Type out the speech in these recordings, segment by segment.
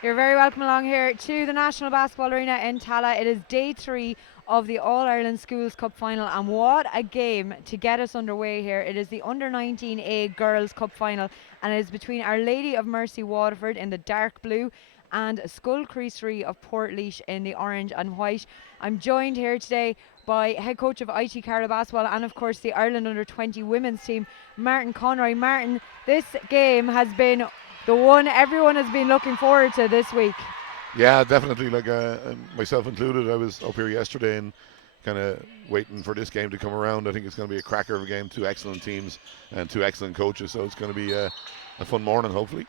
You're very welcome along here to the National Basketball Arena in Tala. It is day 3 of the All-Ireland Schools Cup Final, and what a game to get us underway here. It is the Under-19A Girls Cup Final, and it is between Our Lady of Mercy Waterford in the dark blue and Scoil Chriost of Portlaoise in the orange and white. I'm joined here today by head coach of IT Carlow Basketball and of course the Ireland Under-20 women's team, Martin Conroy. Martin, this game has been the one everyone has been looking forward to this week. Yeah, definitely. Like myself included, I was up here yesterday and kind of waiting for this game to come around. I think it's going to be a cracker of a game. Two excellent teams and two excellent coaches, so it's going to be a fun morning, hopefully.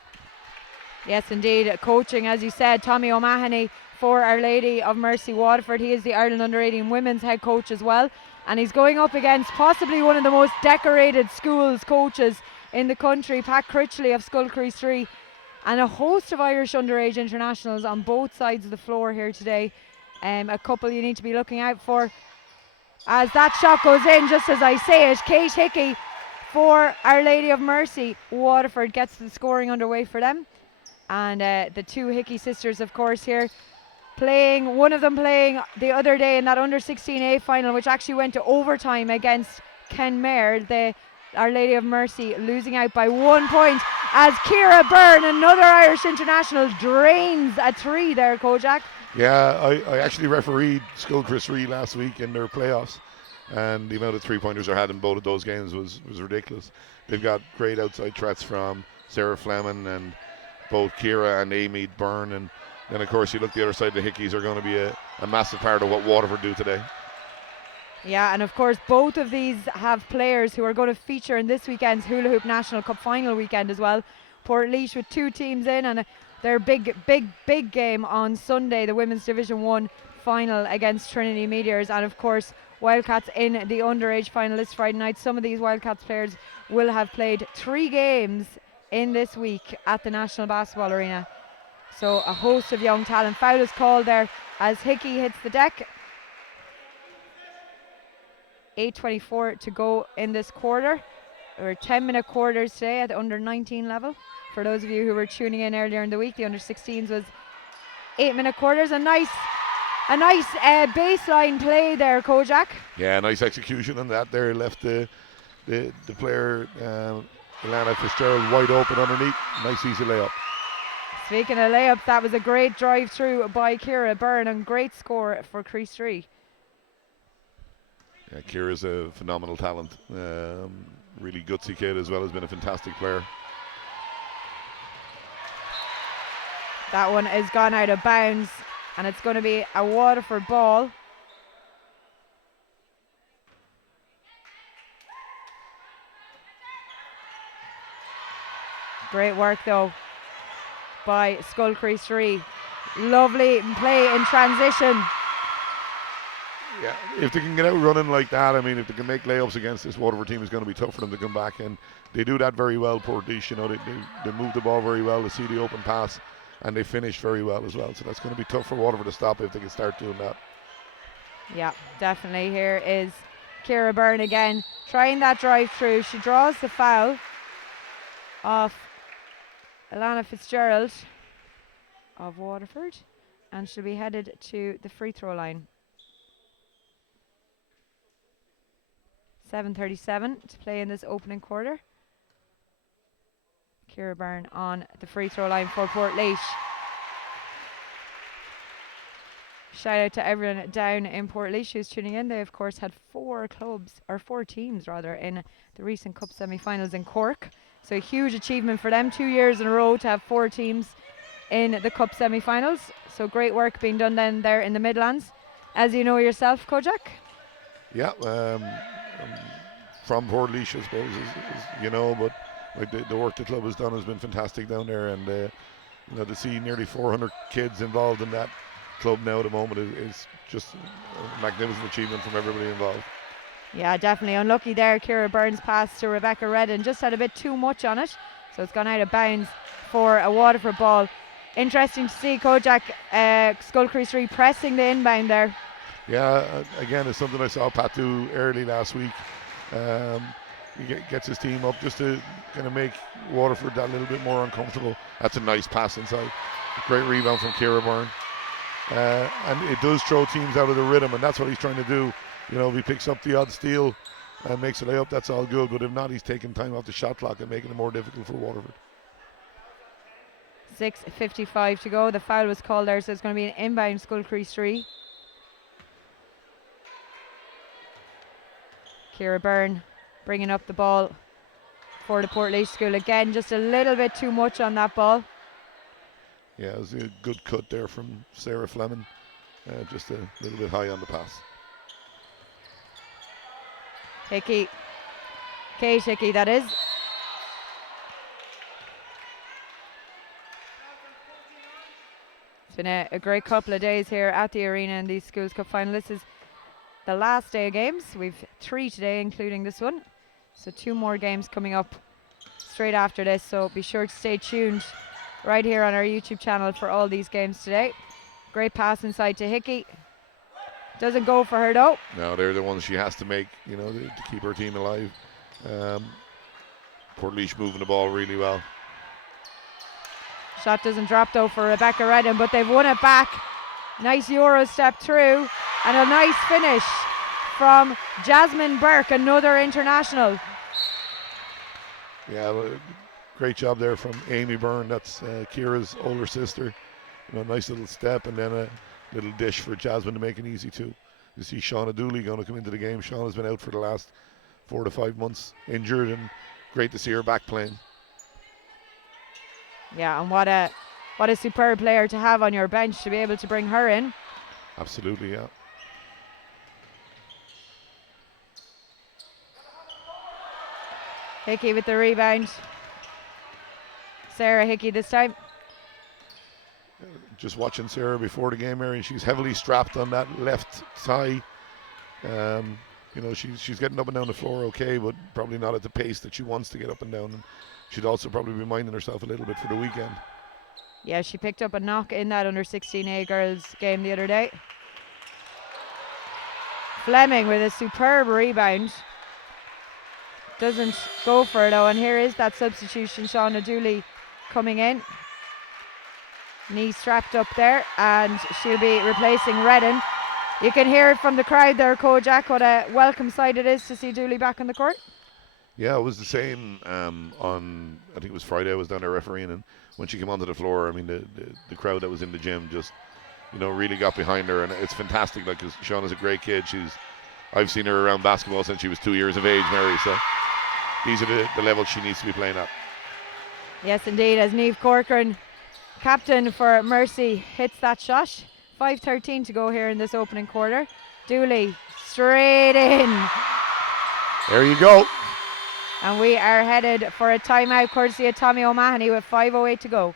Yes, indeed. Coaching, as you said, Tommy O'Mahony for Our Lady of Mercy Waterford. He is the Ireland Under-18 women's head coach as well, and he's going up against possibly one of the most decorated schools coaches in the country, Pat Critchley of Scoil Chriost, and a host of Irish underage internationals on both sides of the floor here today. A couple you need to be looking out for as that shot goes in, just as I say it. Kate Hickey for Our Lady of Mercy Waterford gets the scoring underway for them, and the two Hickey sisters, of course, here playing, one of them playing the other day in that Under-16A final, which actually went to overtime against Kenmare. The Our Lady of Mercy losing out by 1 point as Ciara Byrne, another Irish international, drains a 3 there, Kojak. Yeah, I actually refereed Scoil Chriost last week in their playoffs, and the amount of three-pointers they had in both of those games was ridiculous. They've got great outside threats from Sarah Fleming and both Ciara and Amy Byrne, and then of course you look the other side, the Hickeys are going to be a massive part of what Waterford do today. Yeah, and of course both of these have players who are going to feature in this weekend's Hula Hoop National Cup final weekend as well. Portlaoise with 2 teams in, and their big game on Sunday, the Women's Division 1 final against Trinity Meteors, and of course Wildcats in the underage final this Friday night. Some of these Wildcats players will have played 3 games in this week at the National Basketball Arena. So a host of young talent. Foul is called there as Hickey hits the deck. 8:24 to go in this quarter. We're 10-minute quarters today at the under-19 level. For those of you who were tuning in earlier in the week, the under-16s was 8-minute quarters. A nice baseline play there, Kojak. Yeah, nice execution on that there. Left the player, Ilana Fitzgerald, wide open underneath. Nice easy layup. Speaking of layups, that was a great drive through by Ciara Byrne and great score for Chriost. Yeah, Ciara's a phenomenal talent. Really gutsy kid as well, has been a fantastic player. That one is gone out of bounds, and it's going to be a Waterford ball. Great work though by Scoil Chriost. Lovely play in transition. Yeah, if they can get out running like that, I mean, if they can make layups against this Waterford team, it's going to be tough for them to come back, and they do that very well. Portlaoise, you know, they move the ball very well, they see the open pass, and they finish very well as well. So that's going to be tough for Waterford to stop if they can start doing that. Yeah, definitely. Here is Ciara Byrne again, trying that drive through. She draws the foul off Ilana Fitzgerald of Waterford, and she'll be headed to the free throw line. 7:37 to play in this opening quarter. Ciara Byrne on the free throw line for Portlaoise. Shout out to everyone down in Portlaoise who's tuning in. They of course had 4 teams in the recent Cup semi-finals in Cork. So a huge achievement for them, 2 years in a row to have 4 teams in the Cup semi-finals. So great work being done then there in the Midlands. As you know yourself, Kojak. Yeah, from Portlaoise, I suppose, is, you know, but like the work the club has done has been fantastic down there, and you know, to see nearly 400 kids involved in that club now at the moment is just a magnificent achievement from everybody involved. Yeah, definitely. Unlucky there. Ciara Byrne's pass to Rebecca Redden just had a bit too much on it, so it's gone out of bounds for a Waterford ball. Interesting to see Kojak, Scoil Chriost pressing the inbound there. Yeah, again, it's something I saw Pat do early last week. He gets his team up just to kind of make Waterford that little bit more uncomfortable. That's a nice pass inside. Great rebound from Ciara Byrne. And it does throw teams out of the rhythm, and that's what he's trying to do. If he picks up the odd steal and makes a layup, that's all good. But if not, he's taking time off the shot clock and making it more difficult for Waterford. 6:55 to go. The foul was called there, so it's going to be an inbound Scoil Chriost 3. Ciara Byrne bringing up the ball for the Portlaoise school. Again, just a little bit too much on that ball. Yeah, it was a good cut there from Sarah Fleming. Just a little bit high on the pass. Hickey. Kate Hickey, that is. It's been a great couple of days here at the arena in these Schools Cup final. This is the last day of games. We've 3 today, including this one. So 2 more games coming up straight after this. So be sure to stay tuned right here on our YouTube channel for all these games today. Great pass inside to Hickey. Doesn't go for her though. No, they're the ones she has to make, to keep her team alive. Portlaoise moving the ball really well. Shot doesn't drop though for Rebecca Redden, but they've won it back. Nice Euro step through and a nice finish from Jasmine Burke, another international. Yeah, well, great job there from Amy Byrne. That's Ciara's older sister. Nice little step and then a little dish for Jasmine to make it easy too. You see Shauna Dooley going to come into the game. Shauna's been out for the last 4 to 5 months injured, and great to see her back playing. Yeah, and what a superb player to have on your bench to be able to bring her in. Absolutely, yeah. Hickey with the rebound. Sarah Hickey this time. Just watching Sarah before the game, Mary, she's heavily strapped on that left thigh. She's getting up and down the floor okay, but probably not at the pace that she wants to get up and down. And she'd also probably be minding herself a little bit for the weekend. Yeah, she picked up a knock in that under 16A girls game the other day. Fleming with a superb rebound. Doesn't go for it though, and here is that substitution, Shauna Dooley coming in. Knee strapped up there, and she'll be replacing Redden. You can hear it from the crowd there, Kojak, what a welcome sight it is to see Dooley back on the court. Yeah, it was the same on, I think it was Friday, I was down there refereeing, and when she came onto the floor, I mean, the crowd that was in the gym just, really got behind her, and it's fantastic, like, because Shauna's a great kid. I've seen her around basketball since she was 2 years of age, Mary, so these are the levels she needs to be playing at. Yes, indeed, as Niamh Corcoran, captain for Mercy, hits that shot. 5:13 to go here in this opening quarter. Dooley straight in. There you go. And we are headed for a timeout courtesy of Tommy O'Mahony with 5:08 to go.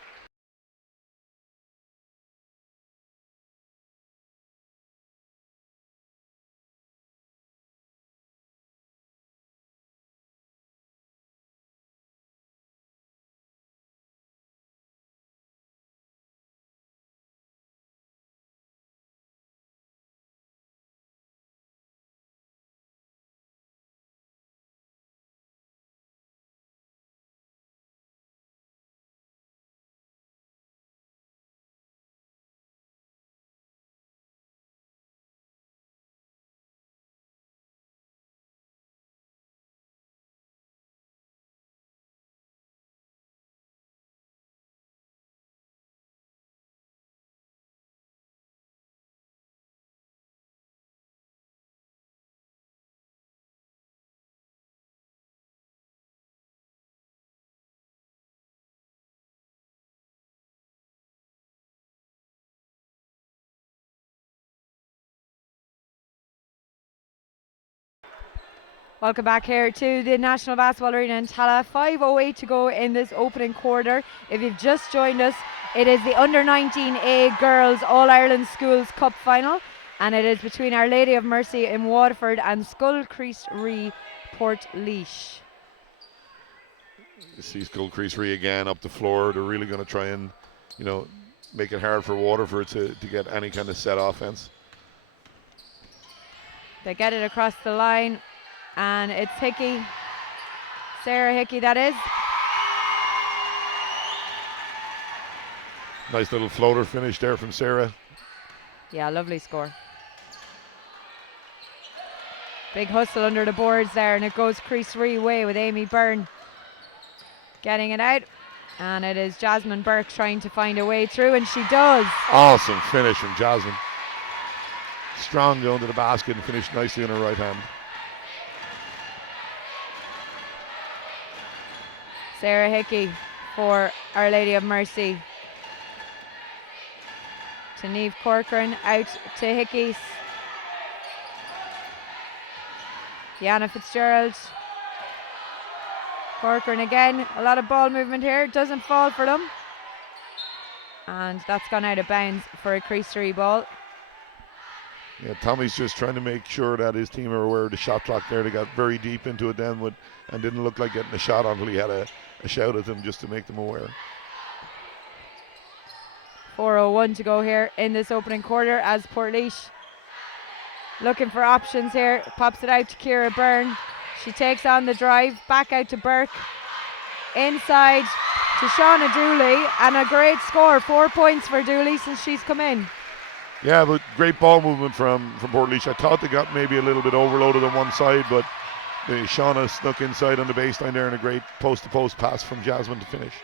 Welcome back here to the National Basketball Arena in Tallaght. 5:08 to go in this opening quarter. If you've just joined us, it is the Under 19A Girls All-Ireland Schools Cup Final, and it is between Our Lady of Mercy in Waterford and Scoil Chriost Portlaoise. You see Scoil Chriost again up the floor. They're really going to try and, make it hard for Waterford to get any kind of set offense. They get it across the line, and it's Hickey, Sarah Hickey that is. Nice little floater finish there from Sarah. Yeah, lovely score. Big hustle under the boards there, and it goes Crease Ree way with Amy Byrne getting it out. And it is Jasmine Burke trying to find a way through, and she does. Awesome finish from Jasmine. Strong going to the basket and finished nicely on her right hand. Sarah Hickey for Our Lady of Mercy. To Niamh Corcoran, out to Hickey. Deanna Fitzgerald. Corcoran again, a lot of ball movement here, doesn't fall for them. And that's gone out of bounds for a creasery ball. Yeah, Tommy's just trying to make sure that his team are aware of the shot clock there. They got very deep into it then and didn't look like getting a shot until he had a shout at them just to make them aware. 4:01 to go here in this opening quarter as Portlaoise looking for options here. Pops it out to Ciara Byrne. She takes on the drive, back out to Burke. Inside to Shauna Dooley, and a great score. 4 points for Dooley since she's come in. Yeah, but great ball movement from Portlaoise. I thought they got maybe a little bit overloaded on one side, but Shauna snuck inside on the baseline there, and a great post-to-post pass from Jasmine to finish.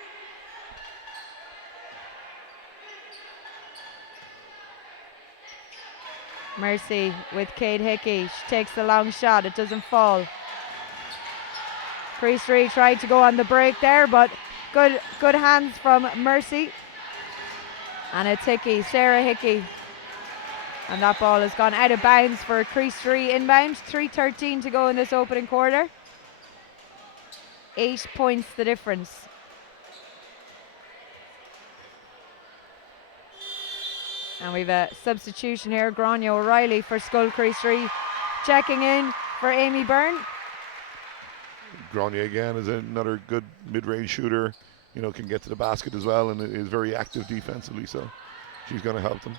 Mercy with Kate Hickey. She takes the long shot. It doesn't fall. Creasery tried to go on the break there, but good hands from Mercy. And it's Hickey, Sarah Hickey. And that ball has gone out of bounds for Creasery inbound. 3:13 to go in this opening quarter. 8 points the difference. And we've a substitution here. Grania O'Reilly for Scoil Chriost, checking in for Amy Byrne. Grania again is another good mid-range shooter. You know, can get to the basket as well, and is very active defensively. So she's going to help them.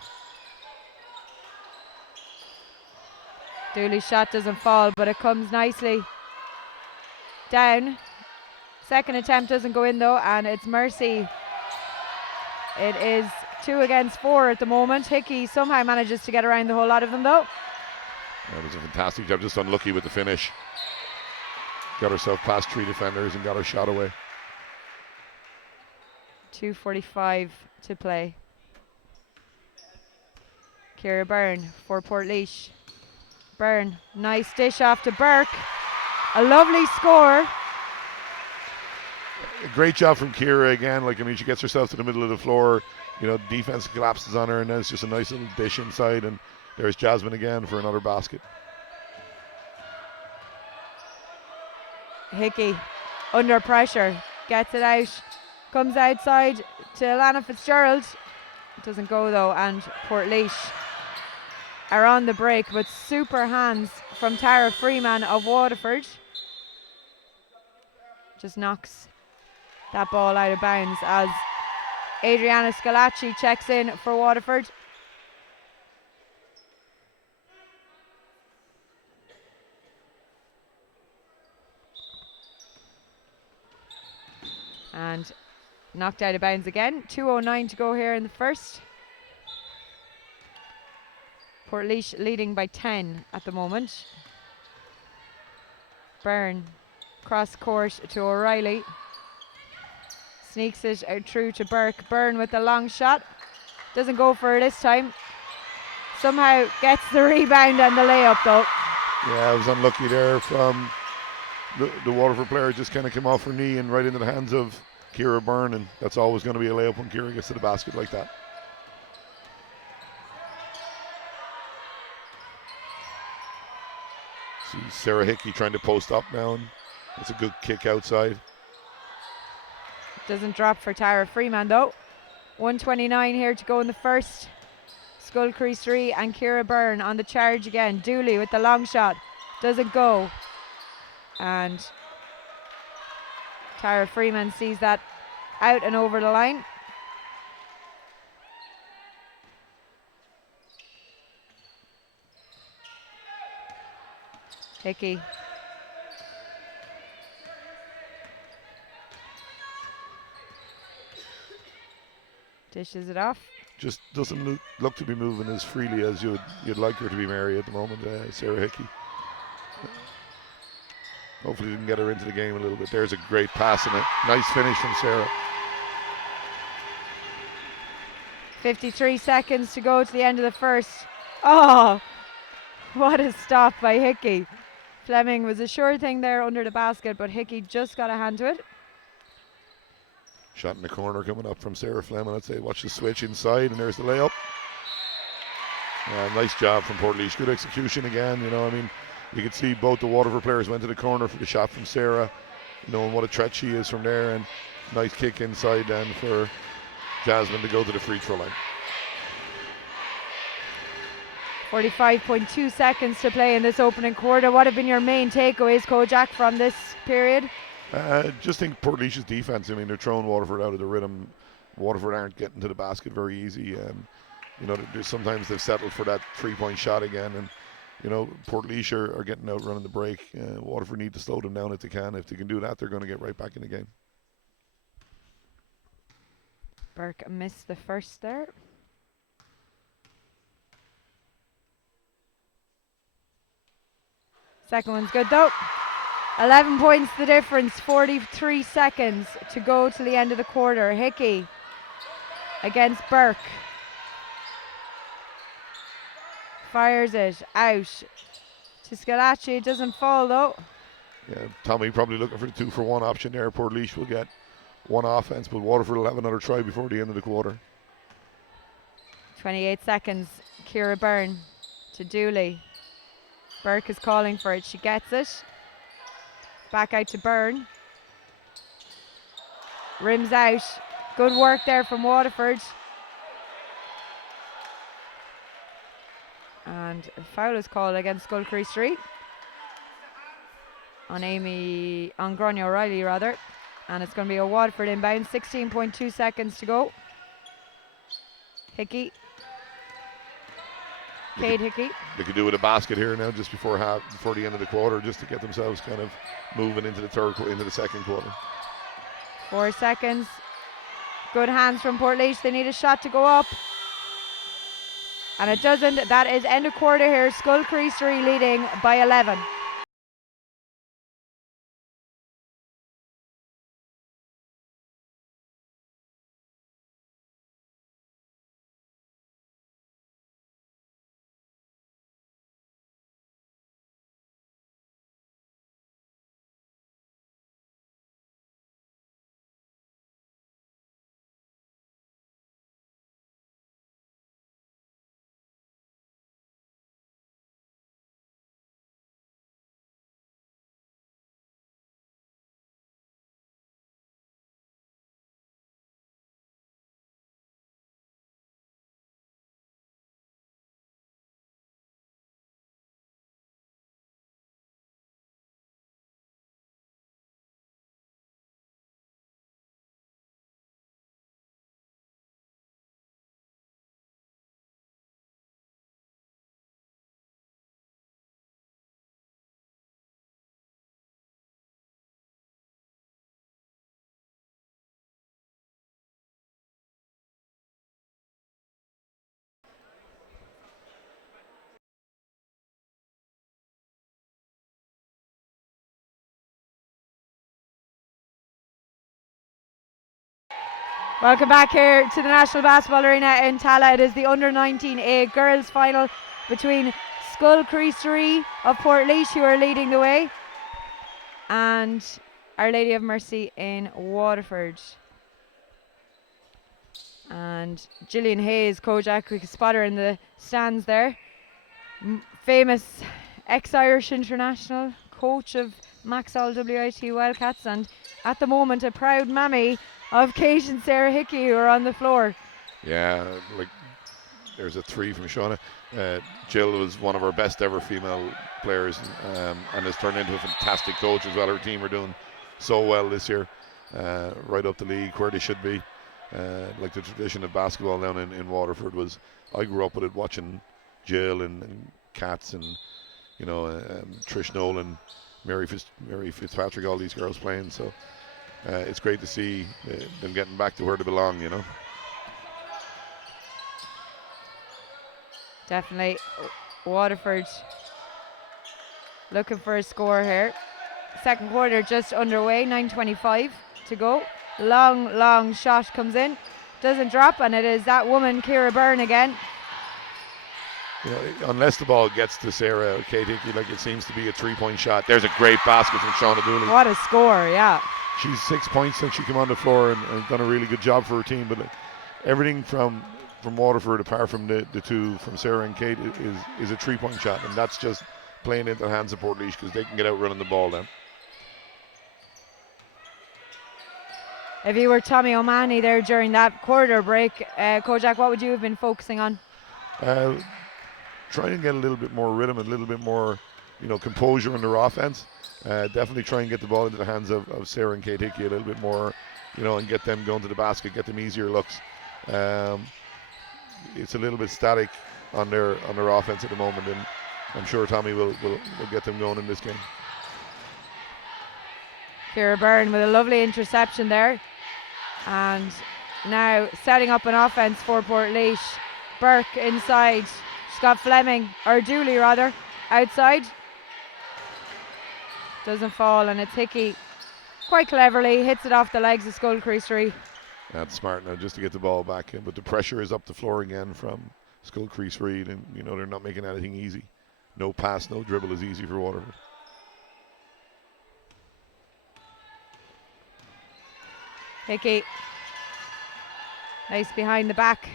Dooley's shot doesn't fall, but it comes nicely down. Second attempt doesn't go in though, and it's Mercy. It is 2 against 4 at the moment. Hickey somehow manages to get around the whole lot of them though. That was a fantastic job, just unlucky with the finish. Got herself past 3 defenders and got her shot away. 2:45 to play. Ciara Byrne for Portlaoise. Byrne, nice dish off to Burke. A lovely score. A great job from Ciara again. Like, I mean, she gets herself to the middle of the floor. You know, defense collapses on her, and then it's just a nice little dish inside. And there's Jasmine again for another basket. Hickey under pressure, gets it out, comes outside to Alana Fitzgerald. It doesn't go though, and Portlaoise are on the break, but super hands from Tara Freeman of Waterford. Just knocks that ball out of bounds as Adriana Scalacci checks in for Waterford. And knocked out of bounds again. 2:09 to go here in the first. Portlaoise leading by 10 at the moment. Byrne cross court to O'Reilly. Sneaks it out through to Burke. Byrne with the long shot. Doesn't go for it this time. Somehow gets the rebound and the layup though. Yeah, it was unlucky there from the Waterford player. Just kind of came off her knee and right into the hands of Ciara Byrne, and that's always going to be a layup when Ciara gets to the basket like that. See Sarah Hickey trying to post up now, and that's a good kick outside. Doesn't drop for Tara Freeman though. 1:29 here to go in the first. Scoil Chriost and Ciara Byrne on the charge again. Dooley with the long shot. Doesn't go. And Tara Freeman sees that out and over the line. Hickey. Dishes it off. Just doesn't look to be moving as freely as you'd like her to be, Mary, at the moment, Sarah Hickey. Hopefully didn't get her into the game a little bit. There's a great pass and a nice finish from Sarah. 53 seconds to go to the end of the first. Oh, what a stop by Hickey. Fleming was a sure thing there under the basket, but Hickey just got a hand to it. Shot in the corner coming up from Sarah Fleming. I'd say watch the switch inside, and there's the layup. Nice job from Portlaoise. Good execution again. You could see both the Waterford players went to the corner for the shot from Sarah, knowing what a threat she is from there, and nice kick inside then for Jasmine to go to the free throw line. 45.2 seconds to play in this opening quarter. What have been your main takeaways, Kojak, from this period? Just think Portlaoise's defense. They're throwing Waterford out of the rhythm. Waterford aren't getting to the basket very easy. Sometimes they've settled for that 3-point shot again, and Portlaoise are getting out running the break. Waterford need to slow them down if they can. If they can do that, they're going to get right back in the game. Burke missed the first there. Second one's good though. 11 points the difference, 43 seconds to go to the end of the quarter. Hickey against Burke. Fires it out to Scalacci. It doesn't fall though. Yeah, Tommy probably looking for the 2-for-1 option there. Portlaoise will get one offense, but Waterford will have another try before the end of the quarter. 28 seconds. Ciara Byrne to Dooley. Burke is calling for it. She gets it. Back out to Byrne. Rims out. Good work there from Waterford. And a foul is called against Scoil Chriost on Grania O'Reilly rather. And it's going to be a Waterford inbound. 16.2 seconds to go. Hickey. Cade Hickey. They could do with a basket here now just before the end of the quarter, just to get themselves kind of moving into the second quarter. 4 seconds. Good hands from Portlaoise. They need a shot to go up. And it doesn't. That is end of quarter here. Scoil Chriost leading by 11. Welcome back here to the National Basketball Arena in Tala. It is the Under-19A girls final between Scoil Chriost of Portlaoise, who are leading the way, and Our Lady of Mercy in Waterford. And Gillian Hayes, Kojak, we can spot her in the stands there. Famous ex-Irish international, coach of Maxall WIT Wildcats, and at the moment a proud mammy of Kate and Sarah Hickey, who are on the floor. Yeah, there's a three from Shauna. Jill was one of our best ever female players, and has turned into a fantastic coach as well. Her team are doing so well this year, right up the league where they should be. Like the tradition of basketball down in Waterford was, I grew up with it, watching Jill and Katz and Trish Nolan, Mary Fitzpatrick, all these girls playing. So it's great to see them getting back to where they belong. Definitely Waterford looking for a score here. Second quarter just underway, 9:25 to go. Long shot comes in, doesn't drop, and it is that woman, Ciara Byrne, again. You know, unless the ball gets to Sarah Kate Hickey, like it seems to be a 3-point shot. There's a great basket from Shauna Dooley. What a score, yeah. She's 6 points since she came on the floor and done a really good job for her team. But everything from Waterford, apart from the two from Sarah and Kate, is a 3-point shot, and that's just playing into the hands of Portlaoise because they can get out running the ball then. If you were Tommy O'Mahony there during that quarter break, Kojak, what would you have been focusing on? Trying to get a little bit more rhythm and a little bit more, composure in their offense. Definitely try and get the ball into the hands of Sarah and Kate Hickey a little bit more, and get them going to the basket, get them easier looks. It's a little bit static on their offense at the moment, and I'm sure Tommy will get them going in this game. Ciara Byrne with a lovely interception there. And now setting up an offense for Portlaoise. Burke inside. She's got Fleming, or Dooley rather, outside. Doesn't fall, and it's Hickey quite cleverly hits it off the legs of Scoil Chriost. That's smart now, just to get the ball back in. But the pressure is up the floor again from Scoil Chriost, and they're not making anything easy. No pass, no dribble is easy for Waterford. Hickey, nice behind the back.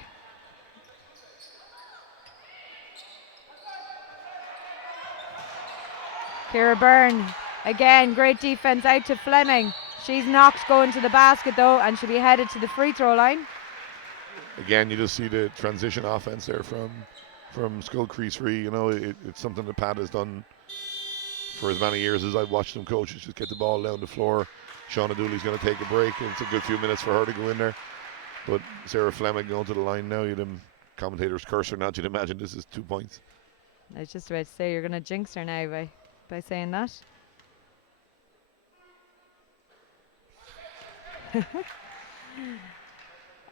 Ciara Byrne, again, great defense out to Fleming. She's knocked going to the basket though, and she'll be headed to the free throw line. Again, you just see the transition offense there from Scoil Chriost. It's something that Pat has done for as many years as I've watched him coach. Is just get the ball down the floor. Shauna Dooley's going to take a break, and it's a good few minutes for her to go in there. But Sarah Fleming going to the line now. You'd commentators curse her not. You'd imagine this is 2 points. I was just about to say, you're going to jinx her now by saying that.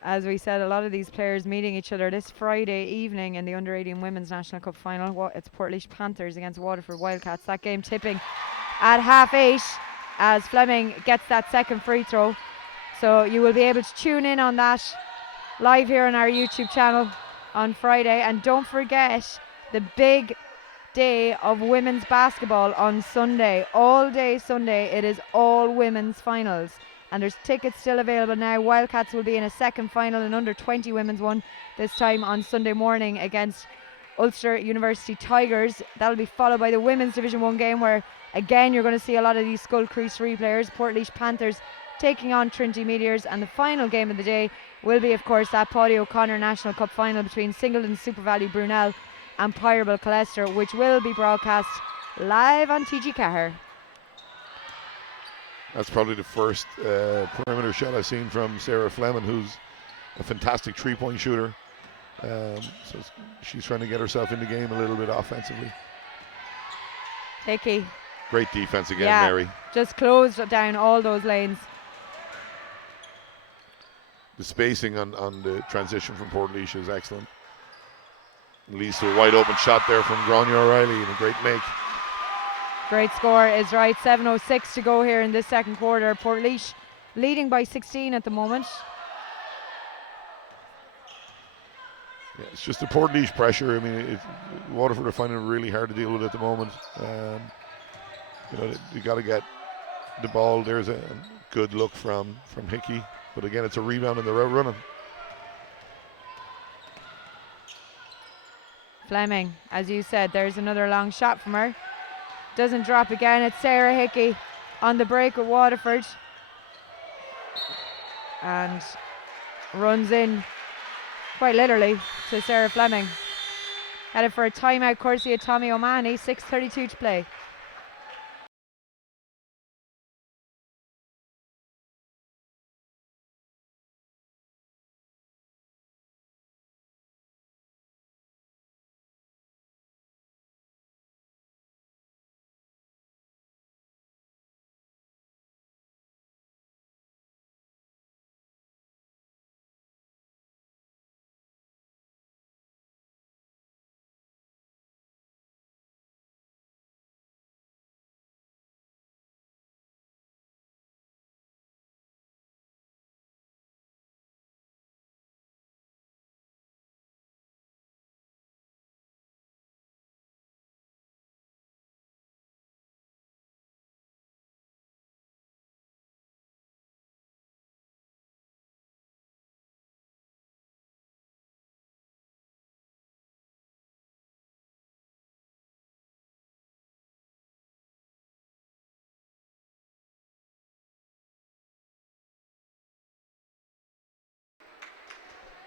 As we said, a lot of these players meeting each other this Friday evening in the Under-18 Women's National Cup final. It's Portlaoise Panthers against Waterford Wildcats. That game tipping at 8:30 as Fleming gets that second free throw. So you will be able to tune in on that live here on our YouTube channel on Friday. And don't forget the big day of women's basketball on Sunday. All day Sunday, it is all women's finals. And there's tickets still available now. Wildcats will be in a second final, an under-20 women's one, this time on Sunday morning against Ulster University Tigers. That'll be followed by the women's Division 1 game where, again, you're going to see a lot of these Scoil Chriost players. Portlaoise Panthers taking on Trinity Meteors. And the final game of the day will be, of course, that Paddy O'Connor National Cup final between Singleton Super Valley Brunel and Pyreble Colester, which will be broadcast live on TG Cahir. That's probably the first perimeter shot I've seen from Sarah Fleming, who's a fantastic 3-point shooter. So she's trying to get herself in the game a little bit offensively. Hickey. Great defense again, yeah, Mary. Just closed down all those lanes. The spacing on the transition from Portlaoise is excellent. Leads to a wide open shot there from Grania O'Reilly and a great make. Great score is right. 7:06 to go here in this second quarter. Portlaoise leading by 16 at the moment. Yeah, it's just the Portlaoise pressure. I mean, Waterford are finding it really hard to deal with at the moment. You got to get the ball. There's a good look from Hickey, but again, it's a rebound and they're out running. Fleming, as you said, there's another long shot from her. Doesn't drop again. It's Sarah Hickey on the break with Waterford. And runs in quite literally to Sarah Fleming. Headed for a timeout courtesy of Tommy O'Mahony. 6:32 to play.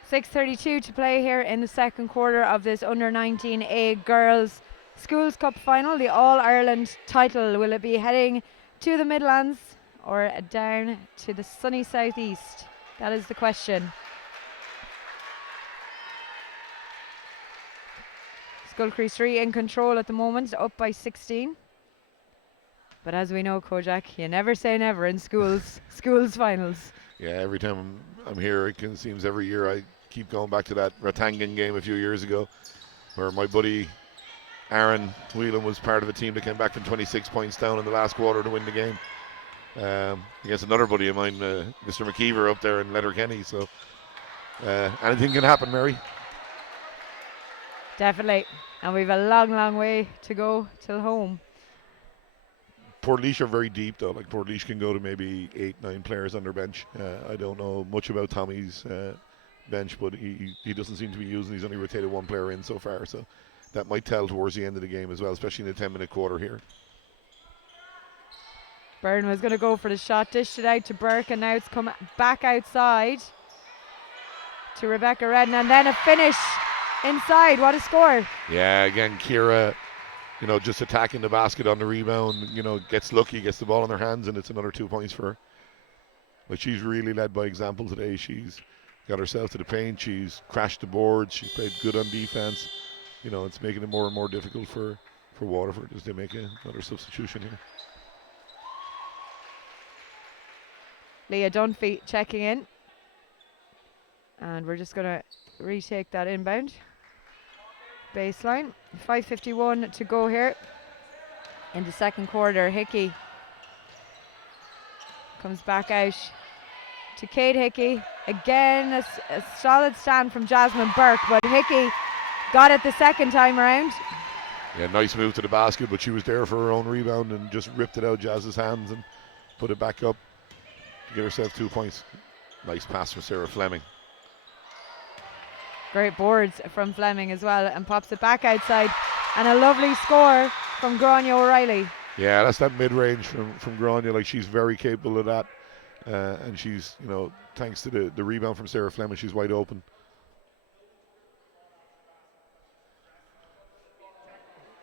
6:32 to play here in the second quarter of this under 19A girls Schools Cup final, the All-Ireland title. Will it be heading to the Midlands or down to the sunny southeast? That is the question. Scoil Chriost in control at the moment, up by 16. But as we know, Kojak, you never say never in schools finals. Yeah, every time I'm here, it seems every year I keep going back to that Ratangan game a few years ago, where my buddy Aaron Whelan was part of a team that came back from 26 points down in the last quarter to win the game. Against another buddy of mine, Mr. McKeever up there in Letterkenny. So anything can happen, Mary. Definitely. And we've a long, long way to go till home. Portlaoise are very deep though. Like Portlaoise can go to maybe 8-9 players on their bench. I don't know much about Tommy's bench, but he doesn't seem to be using. He's only rotated one player in so far, so that might tell towards the end of the game as well, especially in the 10-minute quarter here. Byrne was going to go for the shot, dished it out to Burke, and now it's come back outside to Rebecca Redden, and then a finish inside. What a score. Yeah, again, Kira, just attacking the basket on the rebound, gets lucky, gets the ball in her hands, and it's another 2 points for her. Like, she's really led by example today. She's got herself to the paint, she's crashed the boards, she's played good on defense. It's making it more and more difficult for Waterford as they make another substitution here. Leah Dunphy checking in. And we're just going to retake that inbound. Baseline. 5:51 to go here in the second quarter. Hickey comes back out to Kate Hickey. Again, a solid stand from Jasmine Burke, but Hickey got it the second time around. Yeah, nice move to the basket, but she was there for her own rebound and just ripped it out Jazz's hands and put it back up to get herself 2 points. Nice pass from Sarah Fleming. Great boards from Fleming as well, and pops it back outside. And a lovely score from Grania O'Reilly. Yeah, that's that mid-range from Grania. Like, she's very capable of that. And she's, thanks to the rebound from Sarah Fleming, she's wide open.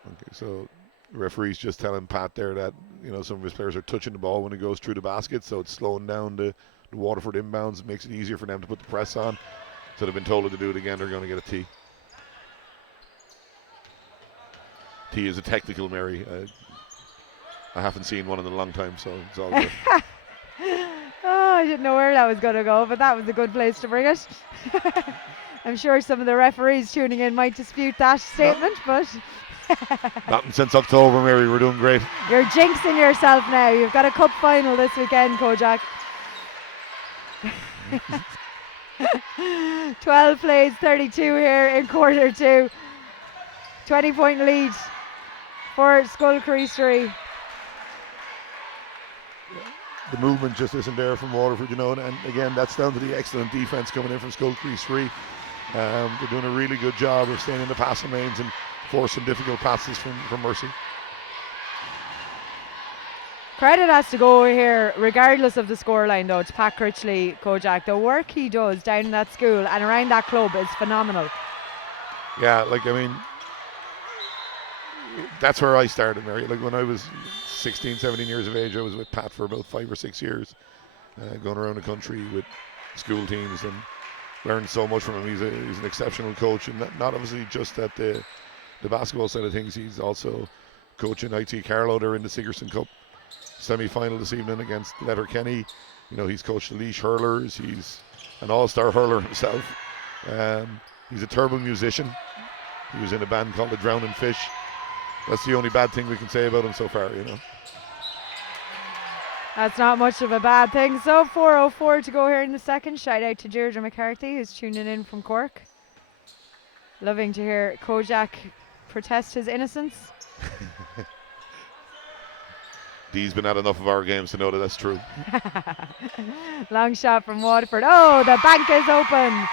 Okay, so the referee's just telling Pat there that, some of his players are touching the ball when it goes through the basket, so it's slowing down the Waterford inbounds. It makes it easier for them to put the press on. So they've been told to do it again. They're going to get a T. T is a technical, Mary. I haven't seen one in a long time, so it's all good. Oh, I didn't know where that was going to go, but that was a good place to bring it. I'm sure some of the referees tuning in might dispute that statement, but... Not since October, Mary. We're doing great. You're jinxing yourself now. You've got a cup final this weekend, Kojak. 12 plays, 32 here in quarter two. 20-point lead for Scoil Chriost. The movement just isn't there from Waterford, and again, that's down to the excellent defense coming in from Scoil Chriost. They're doing a really good job of staying in the passing lanes and forcing difficult passes from Mercy. Credit has to go here, regardless of the scoreline, though, to Pat Critchley, Kojak. The work he does down in that school and around that club is phenomenal. Yeah, that's where I started, Mary. Like, when I was 16, 17 years of age, I was with Pat for about 5 or 6 years, going around the country with school teams and learned so much from him. He's an exceptional coach, and not obviously just at the basketball side of things. He's also coaching IT Carlow. They're in the Sigerson Cup semi-final this evening against Letterkenny. He's coached the Laois hurlers. He's an all-star hurler himself. He's a terrible musician. He was in a band called the Drowning Fish. That's the only bad thing we can say about him so far, That's not much of a bad thing. So 4:04 to go here in the second. Shout out to Deirdre McCarthy, who's tuning in from Cork. Loving to hear Kojak protest his innocence. Dee's been at enough of our games to know that that's true. Long shot from Waterford. Oh, the bank is open.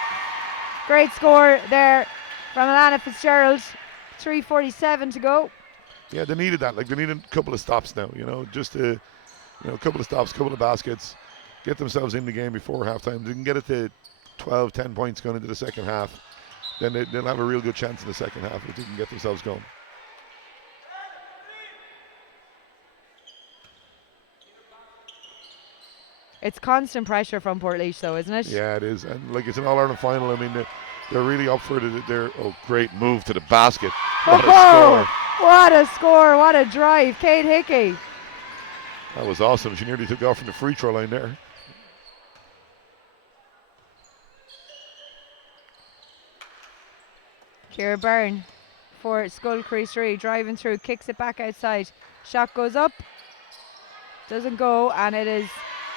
Great score there from Alana Fitzgerald. 3:47 to go. Yeah, they needed that. Like, they needed a couple of stops now, just a couple of stops, couple of baskets, get themselves in the game before halftime. They can get it to 12, 10 points going into the second half, then they'll have a real good chance in the second half if they can get themselves going. It's constant pressure from Portlaoise, though, isn't it? Yeah, it is. And like, it's an All-Ireland final. I mean, they're really up for it. Great move to the basket. What a score. What a score. What a drive. Kate Hickey. That was awesome. She nearly took off from the free throw line there. Ciara Byrne for Scoil Chriost, driving through, kicks it back outside. Shot goes up. Doesn't go, and it is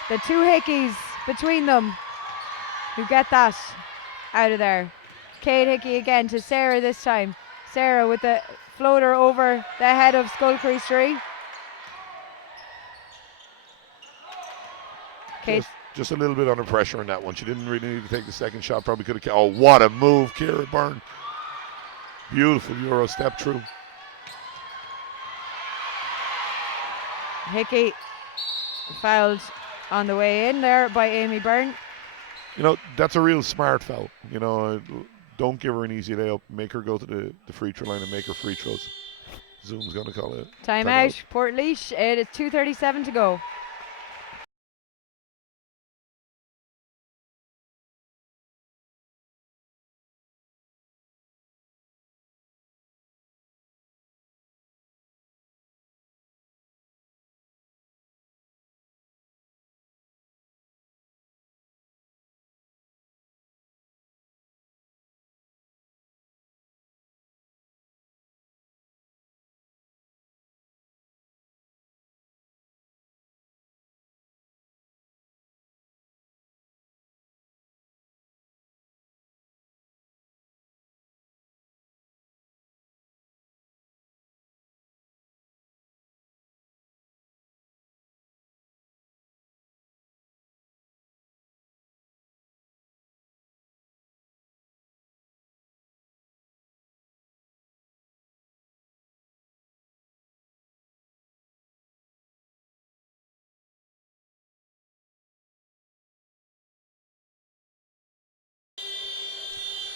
the two Hickeys between them who get that out of there. Kate Hickey again to Sarah this time. Sarah with the floater over the head of Scoil Chriost. Kate. Just a little bit under pressure on that one. She didn't really need to take the second shot. Probably could have. Oh, what a move, Ciara Byrne. Beautiful Euro step through. Hickey fouled on the way in there by Amy Byrne. You know, that's a real smart foul. You know, don't give her an easy layup. Make her go to the free throw line and make her free throws. Zoom's going to call it. Timeout, Portlaoise. It is 2:37 to go.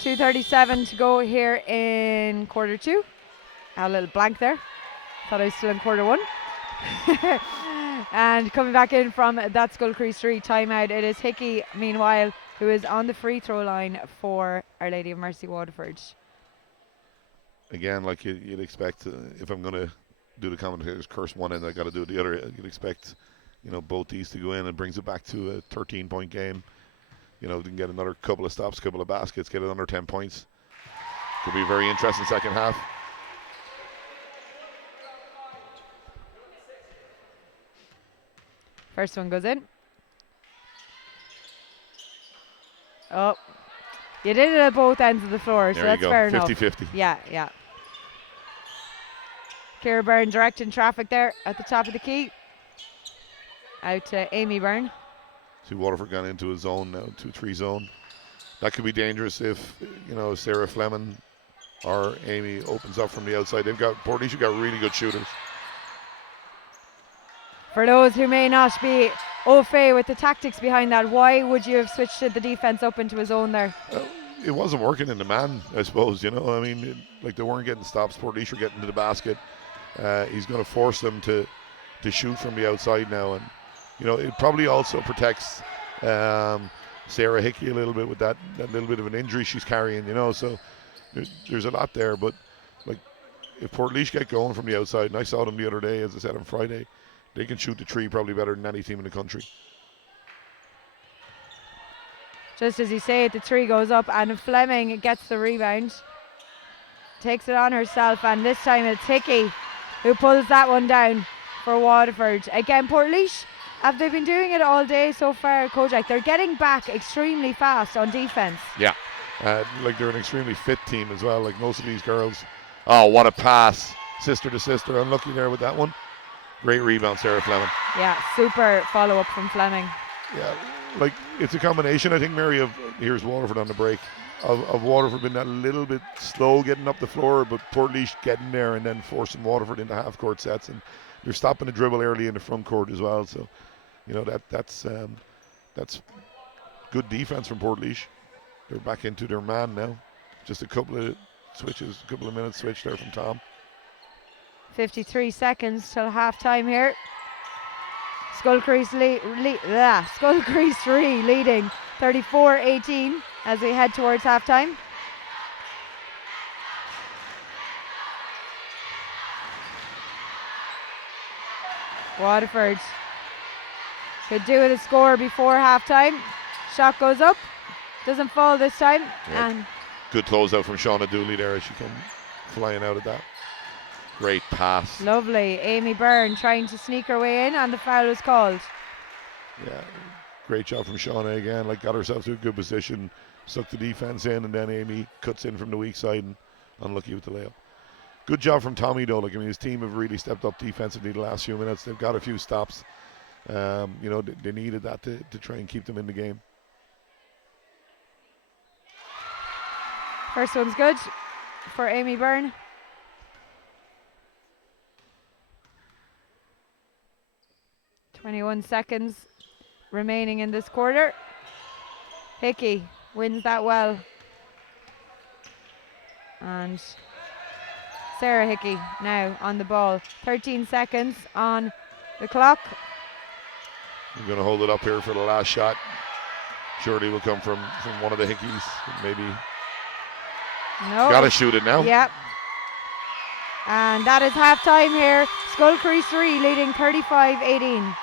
.237 to go here in quarter two. A little blank there. Thought I was still in quarter one. And coming back in from that Scoil Chriost timeout, it is Hickey, meanwhile, who is on the free throw line for Our Lady of Mercy Waterford. Again, like you'd expect, if I'm going to do the commentators curse one end, I got to do the other. You'd expect, you know, both these to go in, and brings it back to a 13-point game. You know, they can get another couple of stops, couple of baskets, get it under 10 points. Could be a very interesting second half. First one goes in. Oh, you did it at both ends of the floor, so that's fair enough. 50-50. Yeah. Ciara Byrne directing traffic there at the top of the key. Out to Amy Byrne. See Waterford gone into a zone now, 2-3 zone. That could be dangerous if, you know, Sarah Fleming or Amy opens up from the outside. Portlaoise have got really good shooters. For those who may not be au fait with the tactics behind that, why would you have switched the defense up into a zone there? It wasn't working in the man, I suppose. You know, I mean, like, they weren't getting stops. Portlaoise were getting to the basket. He's going to force them to shoot from the outside now, and you know, it probably also protects Sarah Hickey a little bit with that little bit of an injury she's carrying, you know, so there's a lot there. But like, if Portlaoise get going from the outside, and I saw them the other day, as I said, on Friday, they can shoot the three probably better than any team in the country. Just as you say it, the three goes up, and Fleming gets the rebound, takes it on herself, and this time it's Hickey who pulls that one down for Waterford. Again, Portlaoise, have they been doing it all day so far, Kojak? They're getting back extremely fast on defense. Yeah, like, they're an extremely fit team as well. Like, most of these girls. Oh, what a pass, sister to sister. Unlucky there with that one. Great rebound, Sarah Fleming. Yeah, super follow-up from Fleming. Yeah, like, it's a combination, I think, Mary, of, here's Waterford on the break, of Waterford being a little bit slow getting up the floor, but Portlaoise getting there and then forcing Waterford into half-court sets, and they're stopping the dribble early in the front court as well. So, you know, that's good defense from Portlaoise. They're back into their man now. Just a couple of minutes switch there from Tom. 53 seconds till half time here. Scoil Chriost leading 34-18 as we head towards half time. Waterford could do with a score before half time. Shot goes up, doesn't fall this time. Yeah. And good close out from Shauna Dooley there as she come flying out of that. Great pass. Lovely. Amy Byrne trying to sneak her way in, and the foul was called. Yeah, great job from Shauna again. Like, got herself to a good position, sucked the defense in, and then Amy cuts in from the weak side and unlucky with the layup. Good job from Tommy though. Like, I mean, his team have really stepped up defensively the last few minutes. They've got a few stops. They needed that to try and keep them in the game. First one's good for Amy Byrne. .21 seconds remaining in this quarter. Hickey wins that well. And Sarah Hickey now on the ball. 13 seconds on the clock. I'm going to hold it up here for the last shot. Surely will come from one of the Hickeys. Maybe. No. Got to shoot it now. Yep. And that is half time here. Scoil Chriost leading 35-18.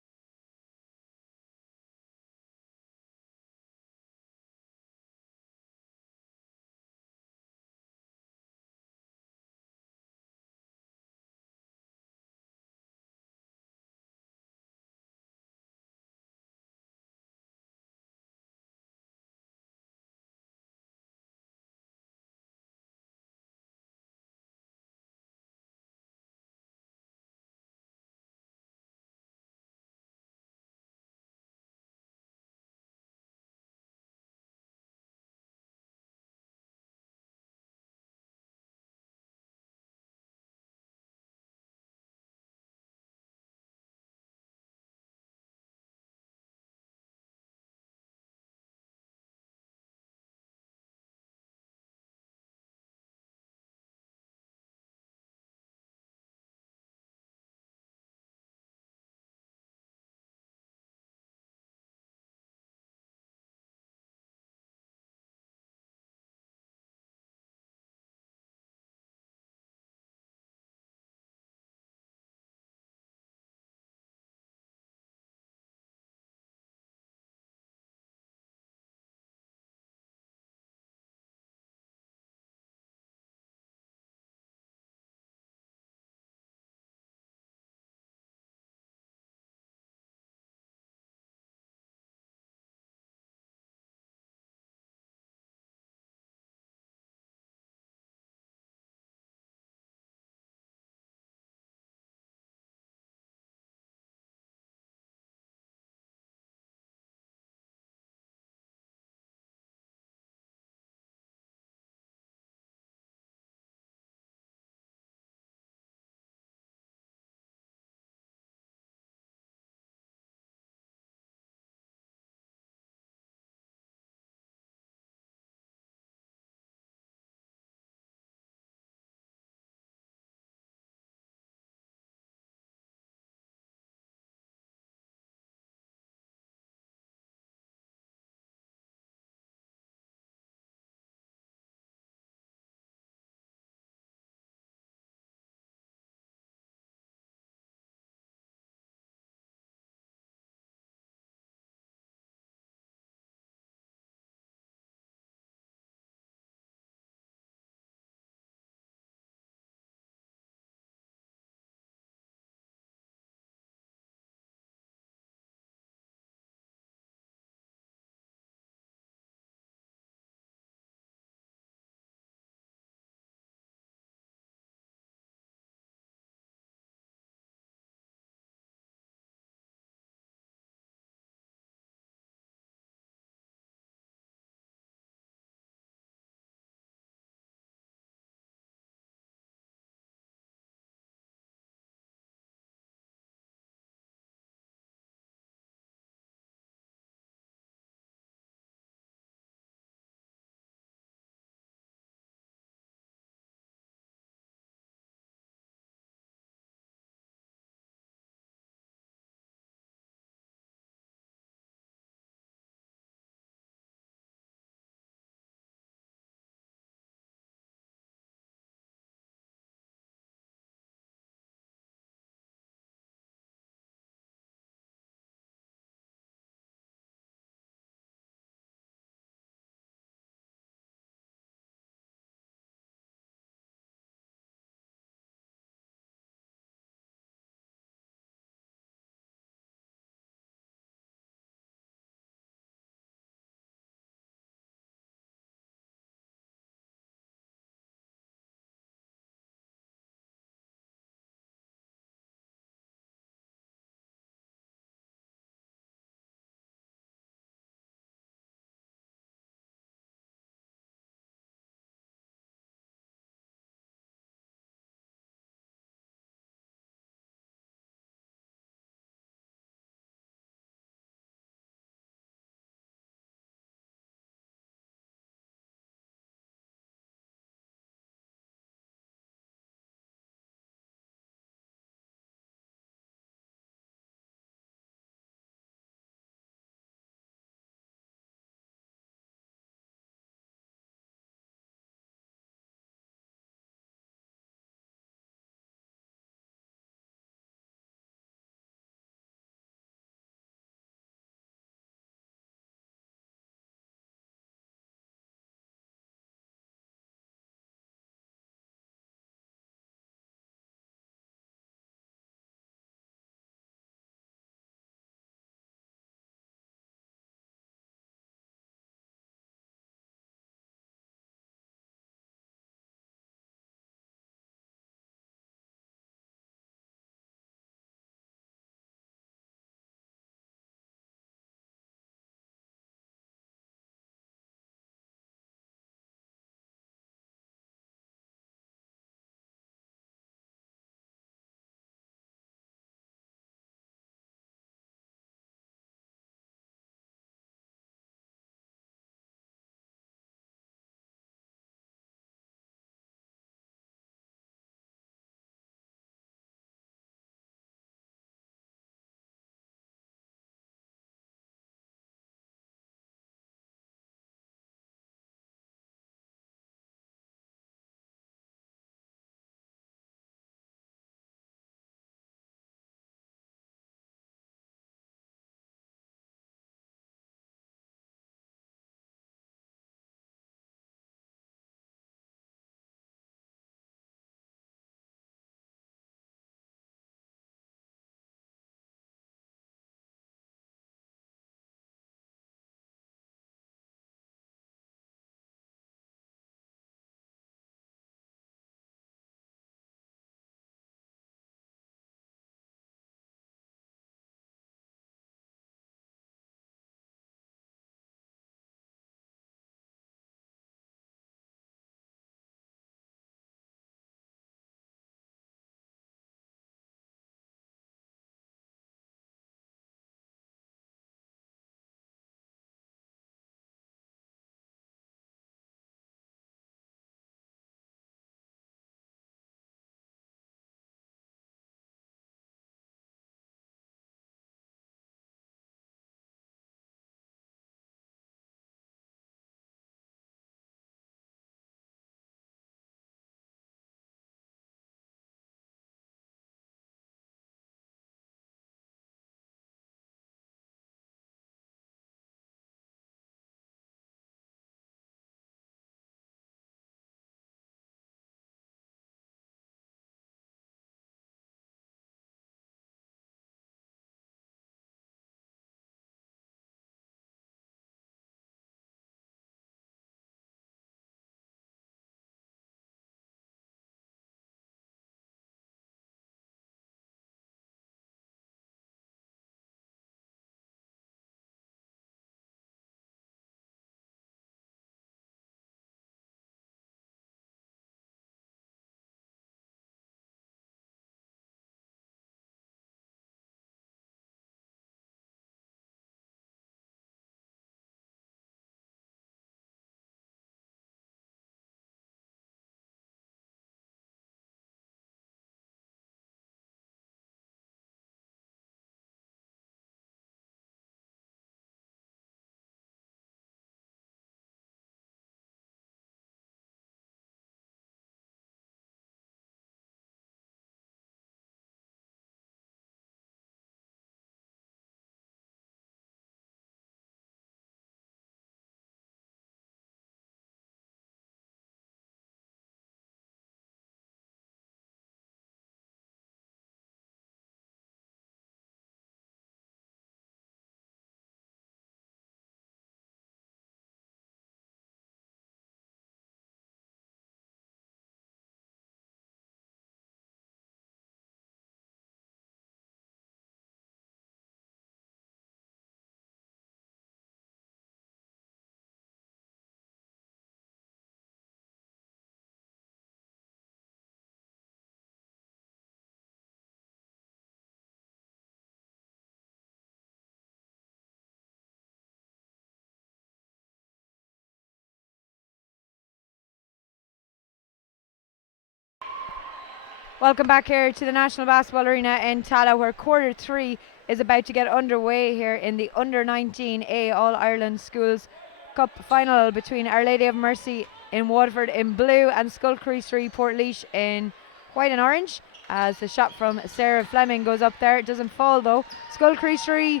Welcome back here to the National Basketball Arena in Tala, where quarter 3 is about to get underway here in the Under-19A All-Ireland Schools Cup final between Our Lady of Mercy in Waterford in blue and Scoil Chriost Portlaoise in white and orange. As the shot from Sarah Fleming goes up there, it doesn't fall though. Scoil Chriost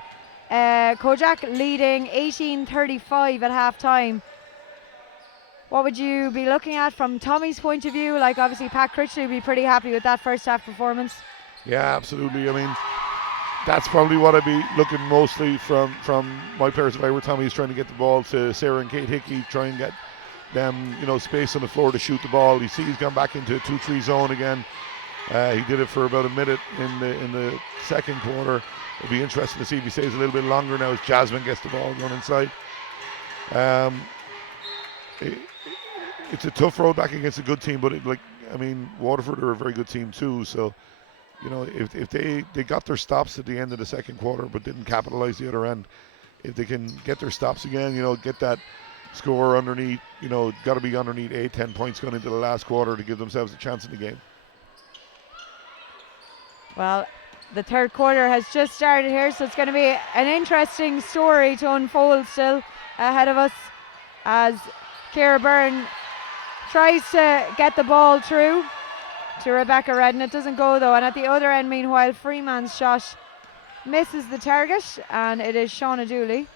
Kojak leading 18-35 at half time. What would you be looking at from Tommy's point of view? Like, obviously Pat Critchley would be pretty happy with that first half performance. Yeah, absolutely. I mean, that's probably what I'd be looking mostly from my players. If I were Tommy, is trying to get the ball to Sarah and Kate Hickey, try and get them, space on the floor to shoot the ball. You see he's gone back into a 2-3 zone again. He did it for about a minute in the second quarter. It'll be interesting to see if he stays a little bit longer now as Jasmine gets the ball going inside. It's a tough road back against a good team, but Waterford are a very good team too. So, if they got their stops at the end of the second quarter, but didn't capitalize the other end, if they can get their stops again, get that score underneath, got to be underneath 8-10 points going into the last quarter to give themselves a chance in the game. Well, the third quarter has just started here, so it's going to be an interesting story to unfold still ahead of us as Ciara Byrne tries to get the ball through to Rebecca Redden. It doesn't go though, and at the other end, meanwhile, Freeman's shot misses the target, and it is Shauna Dooley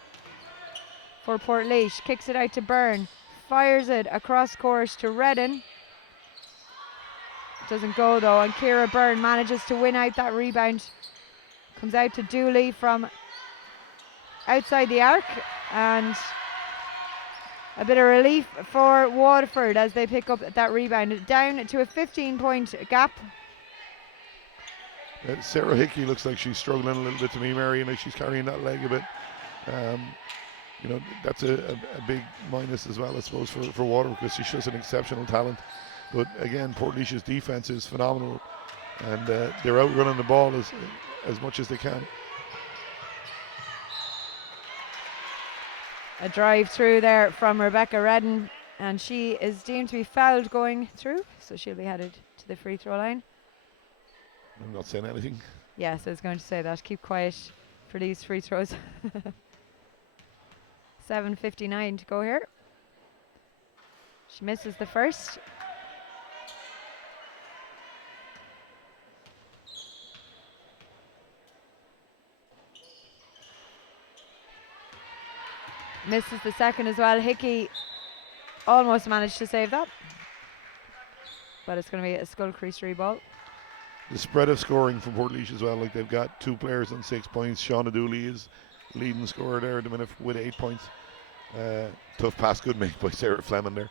for Portlaoise. Kicks it out to Byrne, fires it across course to Redden. Doesn't go though, and Ciara Byrne manages to win out that rebound. Comes out to Dooley from outside the arc, and a bit of relief for Waterford as they pick up that rebound. Down to a 15-point gap. Sarah Hickey looks like she's struggling a little bit to me, Mary, and like she's carrying that leg a bit. That's a big minus as well, I suppose, for Waterford, because she shows an exceptional talent. But again, Portlaoise's defense is phenomenal, and they're outrunning the ball as much as they can. A drive through there from Rebecca Redden, and she is deemed to be fouled going through, so she'll be headed to the free throw line. I'm not saying anything. Yes, I was going to say that. Keep quiet for these free throws. 7:59 to go here. She misses the first. Misses the second as well. Hickey almost managed to save that, but it's going to be a Scoil Chriost ball. The spread of scoring from Portlaoise as well, like they've got 2 players on 6 points. Shauna Dooley is leading scorer there at the minute with 8 points. Tough pass, good make by Sarah Fleming there.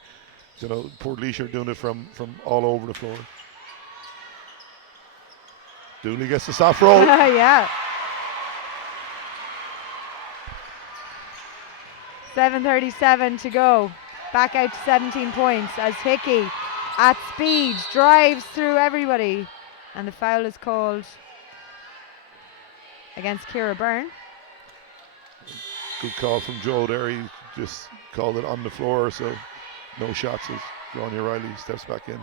So Portlaoise are doing it from all over the floor. Dooley gets the soft roll. Yeah. 7:37 to go. Back out to 17 points as Hickey at speed drives through everybody, and the foul is called against Ciara Byrne. Good call from Joe there. He just called it on the floor, so no shots as Grania Riley steps back in.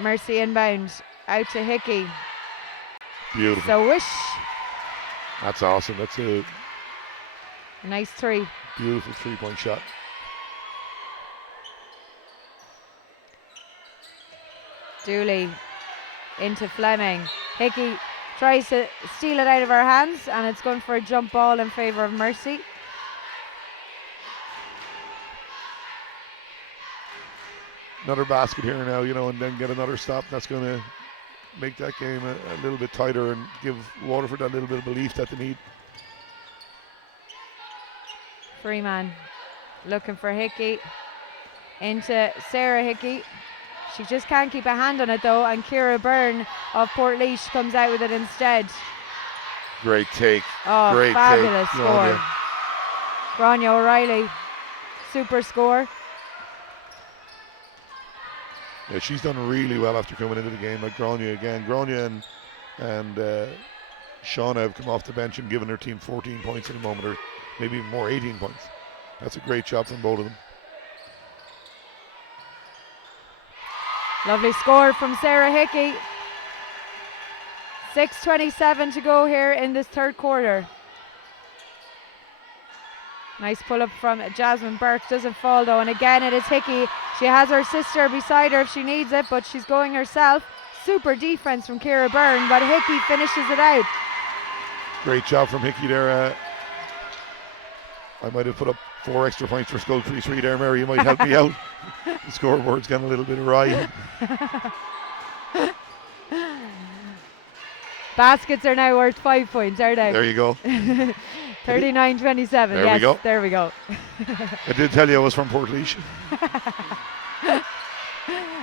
Mercy inbound out to Hickey. Beautiful. So wish. That's awesome. That's a nice three. Beautiful 3-point shot. Dooley into Fleming. Hickey tries to steal it out of her hands, and it's going for a jump ball in favour of Mercy. Another basket here now, and then get another stop. That's going to make that game a little bit tighter and give Waterford that little bit of belief that they need. Freeman looking for Hickey. Into Sarah Hickey. She just can't keep a hand on it though, and Ciara Byrne of Portlaoise comes out with it instead. Great take. Oh, great fabulous take. score. Grania O'Reilly, super score. Yeah, she's done really well after coming into the game. Like Grania again. Grania and Shauna have come off the bench and given their team 14 points at the moment. maybe more, 18 points. That's a great shot from both of them. Lovely score from Sarah Hickey. 6:27 to go here in this third quarter. Nice pull up from Jasmine Burke, doesn't fall though, and again it is Hickey. She has her sister beside her if she needs it, but she's going herself. Super defense from Ciara Byrne, but Hickey finishes it out. Great job from Hickey there. I might have put up 4 extra points for Scoil Chriost there, Mary. You might help me out. The scoreboard's gone a little bit awry. Baskets are now worth 5 points, are they? There you go. 39-27. There yes, we go. There we go. I did tell you I was from Portlaoise.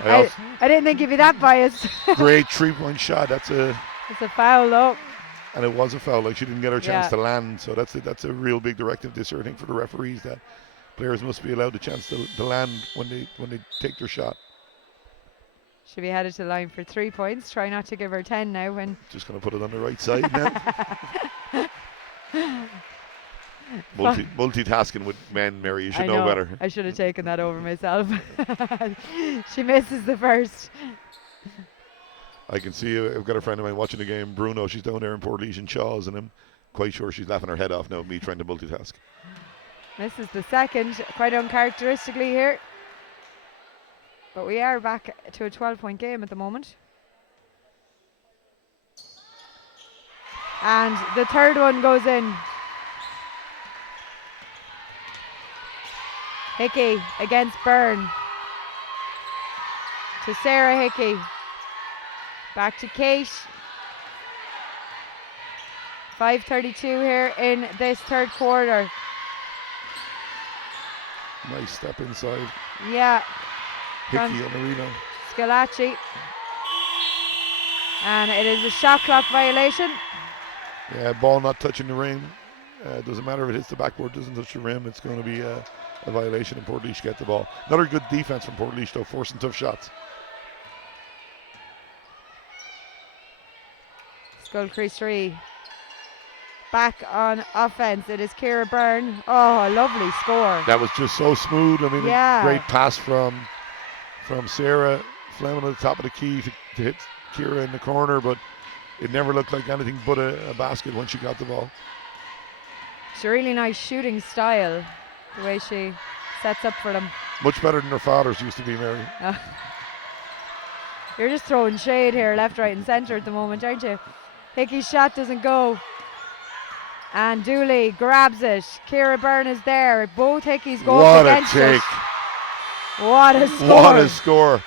I didn't think you'd be that biased. Great 3-point shot. It's a foul though. And it was a foul. Like, she didn't get her chance to land. So that's a real big directive this year, I think, for the referees, that players must be allowed the chance to land when they take their shot. Should be headed to the line for 3 points. Try not to give her 10 now. When just going to put it on the right side now. Multitasking with men, Mary. You should know better. I should have taken that over myself. She misses the first. I can see I've got a friend of mine watching the game, Bruno. She's down there in Portlaoise and Shaw's, and I'm quite sure she's laughing her head off now at me trying to multitask. This is the second, quite uncharacteristically here. But we are back to a 12-point game at the moment. And the third one goes in. Hickey against Byrne. To Sarah Hickey. Back to Kate. 5:32 here in this third quarter. Nice step inside. Yeah. Hickey on the rebound. Scalacci. And it is a shot clock violation. Yeah, ball not touching the rim. Doesn't matter if it hits the backboard, doesn't touch the rim. It's going to be a violation, and Portlaoise get the ball. Another good defense from Portlaoise, though, forcing tough shots. Scoil Chriost 3. Back on offense. It is Ciara Byrne. Oh, a lovely score. That was just so smooth. I mean, a great pass from Sarah Fleming at the top of the key to hit Ciara in the corner, but it never looked like anything but a basket when she got the ball. It's a really nice shooting style, the way she sets up for them. Much better than her father's used to be, Mary. You're just throwing shade here, left, right and centre at the moment, aren't you? Hickey's shot doesn't go. And Dooley grabs it. Ciara Byrne is there. Both Hickeys go up against it. What a score. What a score.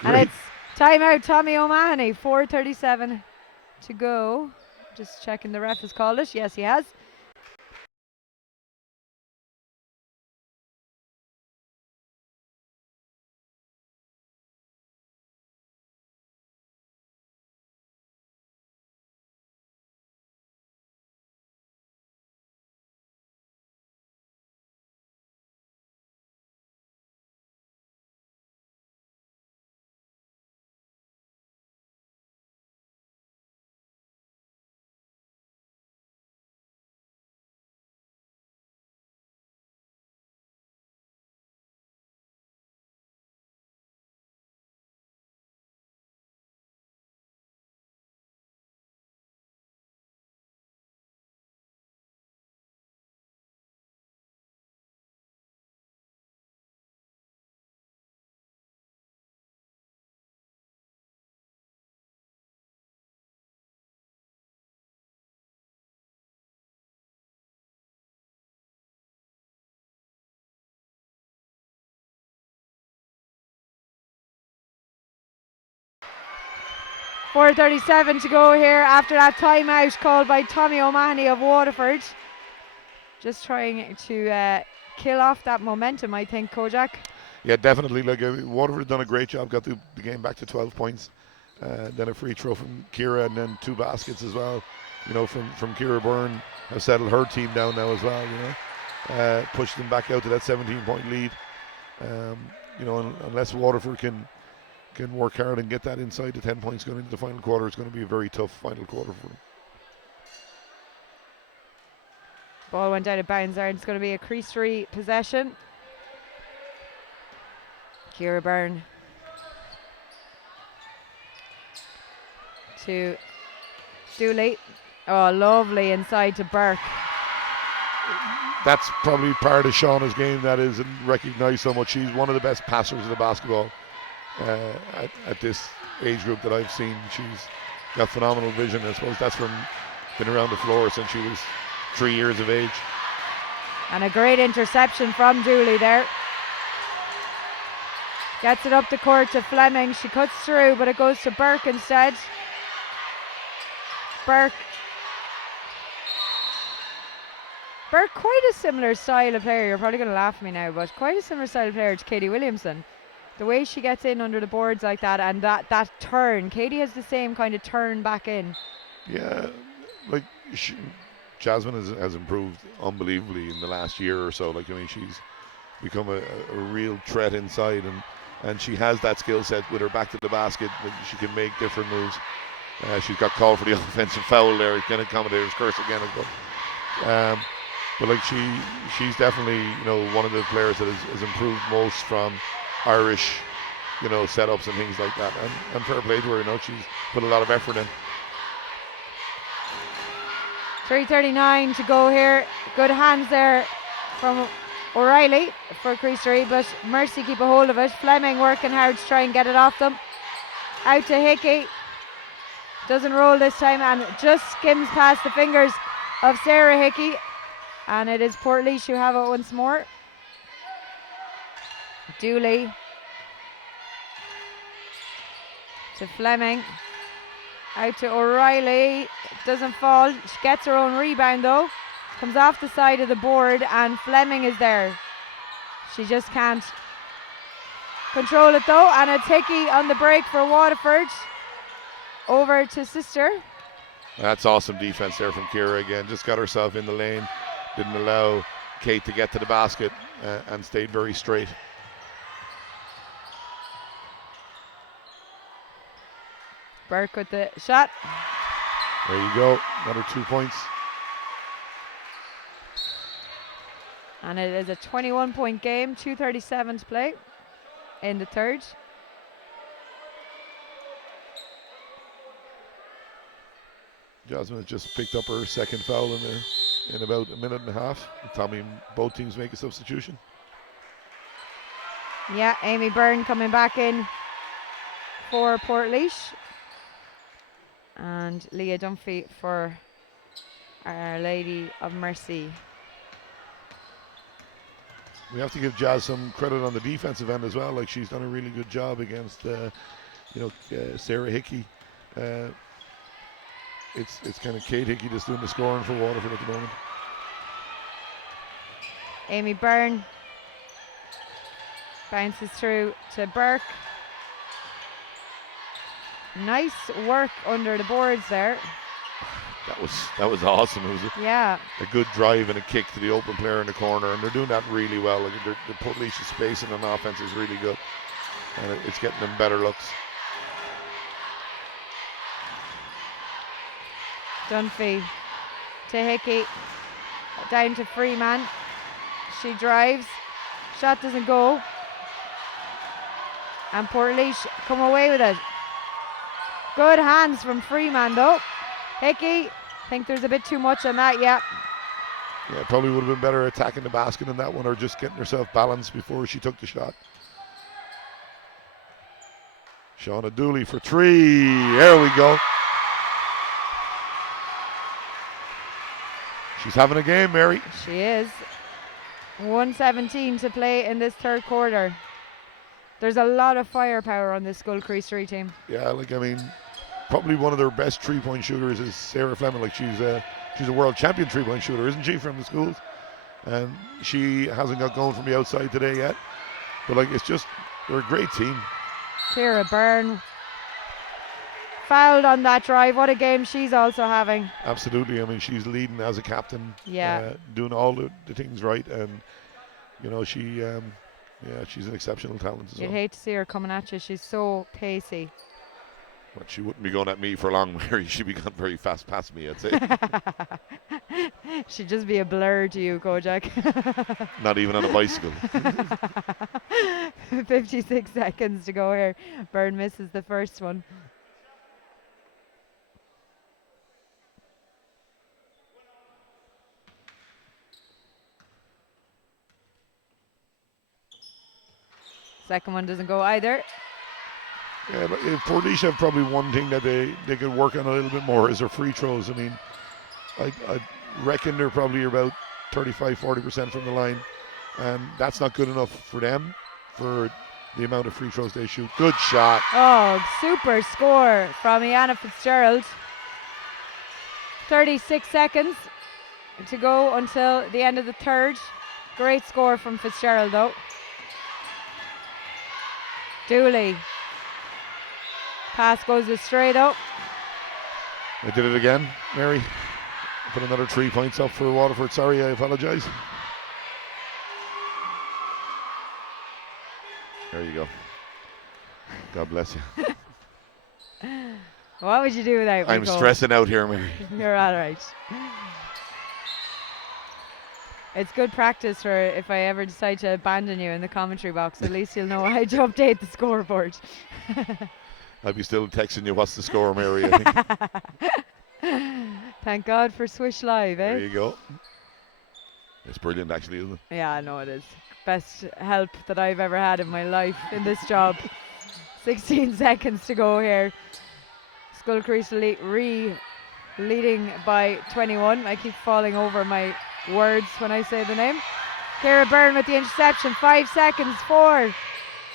Great. And it's timeout Tommy O'Mahony. 4:37 to go. Just checking the ref has called it. Yes, he has. .437 to go here after that timeout called by Tommy O'Mahony of Waterford. Just trying to kill off that momentum, I think, Kojak. Yeah, definitely. Like, Waterford have done a great job, got the game back to 12 points. Then a free throw from Ciara, and then 2 baskets as well. You know, from Ciara Byrne, has settled her team down now as well. You know, pushed them back out to that 17-point lead. You know, unless Waterford can work hard and get that inside the 10 points going into the final quarter, it's going to be a very tough final quarter for them. Ball went out of bounds there. It's going to be a Creasery possession. Ciara Byrne to Dooley. Oh, lovely inside to Burke. That's probably part of Shauna's game that isn't recognised so much. She's one of the best passers of the basketball at this age group that I've seen. She's got phenomenal vision. I suppose that's from been around the floor since she was 3 years of age. And a great interception from Dooley there. Gets it up the court to Fleming. She cuts through, but it goes to Burke instead. Burke, quite a similar style of player. You're probably going to laugh at me now, but quite a similar style of player to Katie Williamson. The way she gets in under the boards like that, and that turn. Katie has the same kind of turn back in. Yeah, like Jasmine has improved unbelievably in the last year or so. Like, I mean, she's become a real threat inside, and she has that skill set with her back to the basket. Like, she can make different moves. She's got called for the offensive foul there. Again, commentator's curse again. But like she's definitely, you know, one of the players that has improved most from Irish, you know, setups and things like that. And fair play to her, you know, she's put a lot of effort in. 3:39 to go here. Good hands there from O'Reilly for Creasery, but Mercy keep a hold of it. Fleming working hard to try and get it off them. Out to Hickey. Doesn't roll this time and just skims past the fingers of Sarah Hickey. And it is Portlaoise who have it once more. Dooley to Fleming. Out to O'Reilly. Doesn't fall. She gets her own rebound though. Comes off the side of the board and Fleming is there. She just can't control it though. And it's Hickey on the break for Waterford. Over to Sister. That's awesome defense there from Ciara again. Just got herself in the lane. Didn't allow Kate to get to the basket and stayed very straight. Burke with the shot. There you go. Another 2 points. And it is a 21-point game. 2:37 to play in the third. Jasmine has just picked up her second foul in about a minute and a half. Tommy, both teams make a substitution. Yeah, Amy Byrne coming back in for Portlaoise. And Leah Dunphy for Our Lady of Mercy. We have to give Jazz some credit on the defensive end as well. Like, she's done a really good job against, Sarah Hickey. It's kind of Kate Hickey that's doing the scoring for Waterford at the moment. Amy Byrne bounces through to Burke. Nice work under the boards there. That was awesome. It was a good drive and a kick to the open player in the corner, and they're doing that really well. Like, the Portlaoise spacing on offense is really good, and it's getting them better looks. Dunphy to Hickey, down to Freeman. She drives, shot doesn't go, and Portlaoise come away with it. Good hands from Freeman though. Hickey, think there's a bit too much on that, yeah. Yeah, probably would have been better attacking the basket in that one, or just getting herself balanced before she took the shot. Shauna Dooley for three. There we go. She's having a game, Mary. She is. 1:17 to play in this third quarter. There's a lot of firepower on this Scoil Chriost team. Yeah, like, I mean, probably one of their best three-point shooters is Sarah Fleming. Like, she's a world champion three-point shooter, isn't she, from the schools? And she hasn't got going from the outside today yet. But, like, it's just, they're a great team. Ciara Byrne fouled on that drive. What a game she's also having. Absolutely. I mean, she's leading as a captain. Yeah. Doing all the things right. And, you know, she's an exceptional talent as well. You'd hate to see her coming at you. She's so pacey. But she wouldn't be going at me for long, Mary. She'd be going very fast past me, I'd say. She'd just be a blur to you, Kojak. Not even on a bicycle. 56 seconds to go here. Byrne misses the first one. Second one doesn't go either. Yeah, but if Portlaoise have probably one thing that they could work on a little bit more is their free throws. I mean, I reckon they're probably about 35-40% from the line, and that's not good enough for them for the amount of free throws they shoot. Good shot. Oh, super score from Iana Fitzgerald. 36 seconds to go until the end of the third. Great score from Fitzgerald though. Dooley. Pass goes astray though. I did it again, Mary. Put another 3 points up for Waterford. Sorry, I apologise. There you go. God bless you. What would you do without me? I'm stressing out here, Mary. You're all right. It's good practice for if I ever decide to abandon you in the commentary box. At least you'll know how to update the scoreboard. I'll be still texting you what's the score, Mary, I think. Thank God for Swish Live, eh? There you go. It's brilliant, actually, isn't it? Yeah, I know it is. Best help that I've ever had in my life in this job. 16 seconds to go here. Scoil Chriost leading by 21. I keep falling over my words when I say the name. Ciara Byrne with the interception. 5 seconds. 4.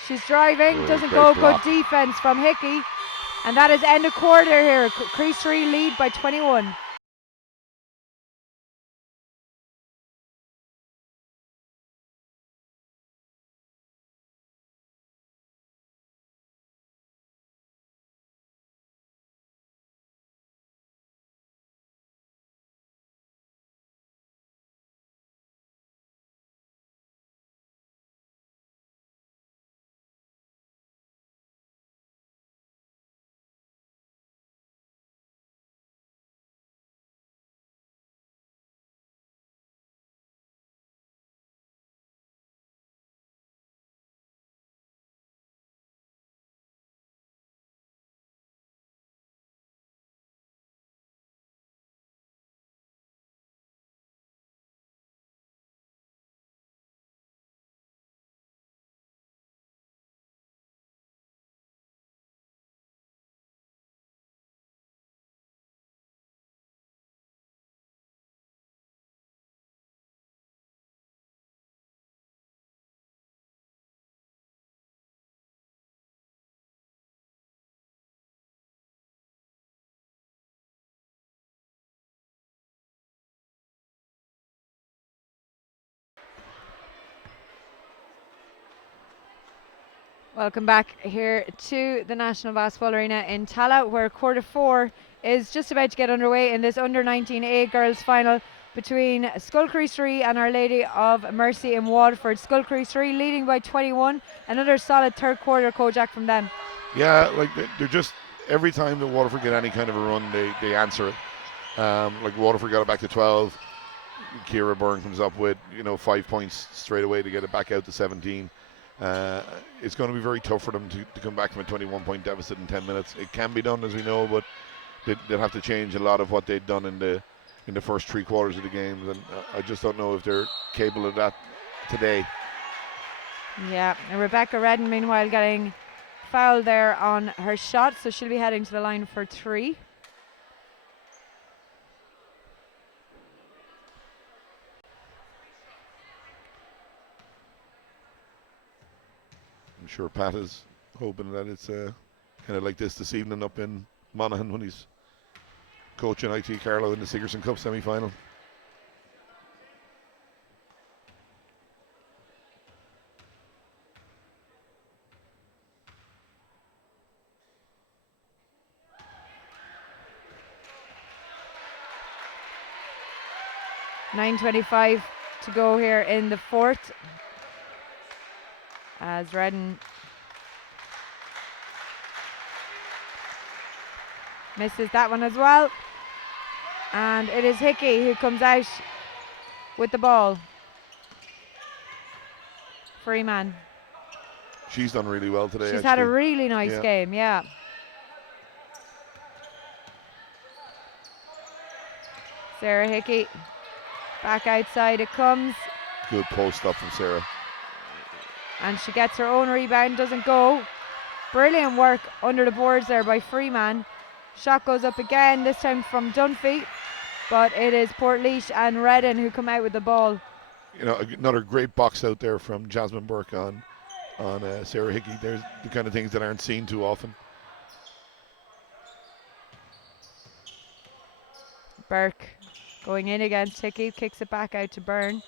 She's driving. Doesn't go. Block. Good defense from Hickey. And that is end of quarter here. Chriost lead by 21. Welcome back here to the National Basketball Arena in Tala, where quarter 4 is just about to get underway in this under 19A girls final between Scoil Chriost and Our Lady of Mercy in Waterford. Scoil Chriost leading by 21. Another solid third quarter, Kojak, from them. Yeah, like they're just, every time that Waterford get any kind of a run, they answer it. Like Waterford got it back to 12. Ciara Byrne comes up with 5 points straight away to get it back out to 17. It's going to be very tough for them to come back from a 21-point deficit in 10 minutes. It can be done, as we know, but they'll have to change a lot of what they've done in the first 3 quarters of the games, and I just don't know if they're capable of that today. Yeah, and Rebecca Redden, meanwhile, getting fouled there on her shot, so she'll be heading to the line for 3. I'm sure Pat is hoping that it's kind of like this evening up in Monaghan when he's coaching IT Carlow in the Sigerson Cup semi-final. .9:25 to go here in the fourth, as Redden Misses that one as well. And it is Hickey who comes out with the ball. Free man. She's done really well today. She's had a really nice game, yeah. Sarah Hickey. Back outside it comes. Good post up from Sarah. And she gets her own rebound, doesn't go. Brilliant work under the boards there by Freeman. Shot goes up again, this time from Dunphy. But it is Portlaoise and Redden who come out with the ball. You know, another great box out there from Jasmine Burke on Sarah Hickey. There's the kind of things that aren't seen too often. Burke going in against Hickey, kicks it back out to Byrne.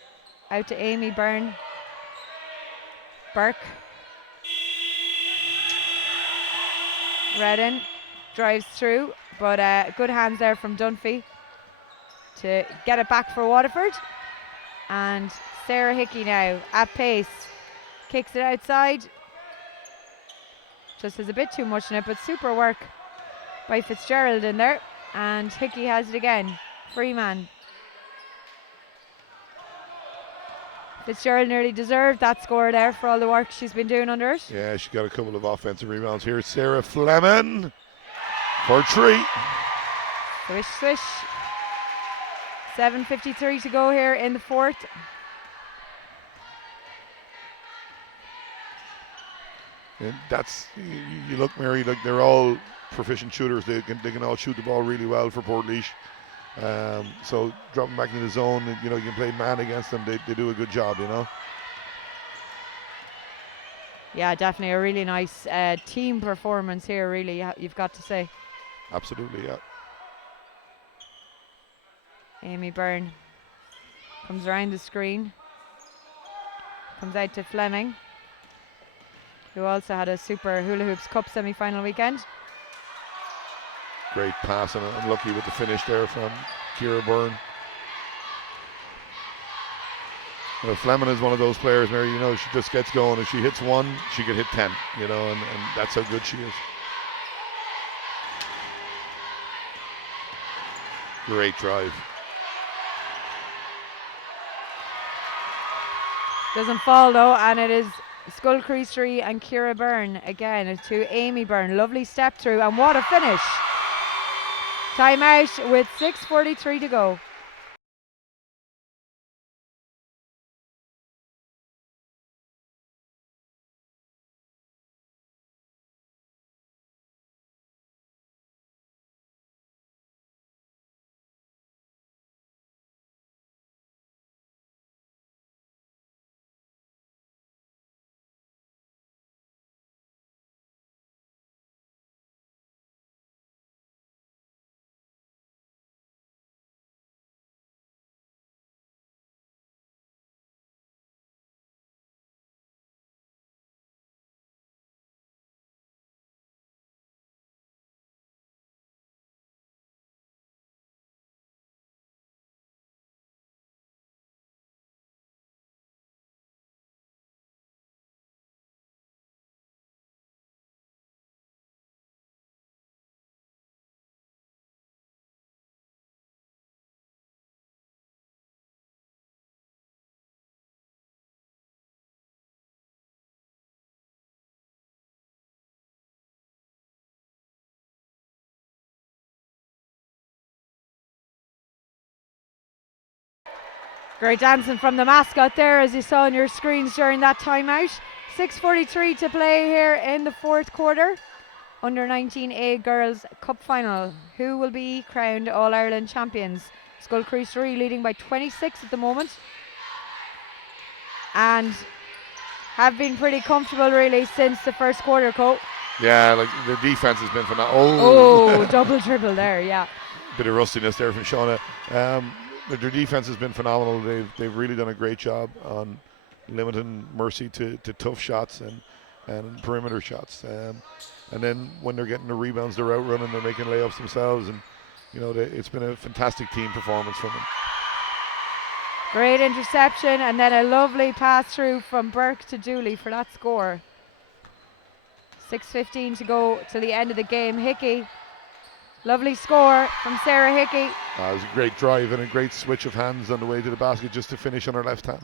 Out to Amy Byrne. Burke. Redden drives through, but good hands there from Dunphy to get it back for Waterford. And Sarah Hickey now at pace. Kicks it outside. Just has a bit too much in it, but super work by Fitzgerald in there. And Hickey has it again. Freeman. Fitzgerald nearly deserved that score there for all the work she's been doing under it. Yeah, she got a couple of offensive rebounds here. Sarah Fleming for 3. Swish, swish. 7:53 to go here in the fourth. And that's, you look, Mary, like they're all proficient shooters. They can all shoot the ball really well for Portlaoise. So dropping back into the zone, you know, you can play man against them. They do a good job, you know. Yeah, definitely a really nice team performance here, really, you've got to say. Absolutely, yeah. Amy Byrne comes around the screen. Comes out to Fleming, who also had a super Hula Hoops Cup semi-final weekend. Great pass and unlucky with the finish there from Kira Byrne. You know, Fleming is one of those players, Mary, you know, she just gets going. If she hits one, she could hit 10, you know, and that's how good she is. Great drive. Doesn't fall though, and it is Scoil Chriost and Kira Byrne again to Amy Byrne. Lovely step through, and what a finish. Timeout with 6:43 to go. Great dancing from the mascot there, as you saw on your screens during that timeout. 6:43 to play here in the fourth quarter. Under 19A Girls Cup Final. Who will be crowned All-Ireland champions? Scoil Chriost leading by 26 at the moment. And have been pretty comfortable really since the first quarter, Cole. Yeah, like the defense has been phenomenal. Oh, double dribble there, yeah. Bit of rustiness there from Shauna. Their defense has been phenomenal. They've really done a great job on limiting Mercy to tough shots and perimeter shots. And then when they're getting the rebounds, they're outrunning, they're making layups themselves, and you know it's been a fantastic team performance from them. Great interception, and then a lovely pass through from Burke to Dooley for that score. 6:15 to go to the end of the game. Hickey Lovely score from Sarah Hickey. It was a great drive and a great switch of hands on the way to the basket just to finish on her left hand.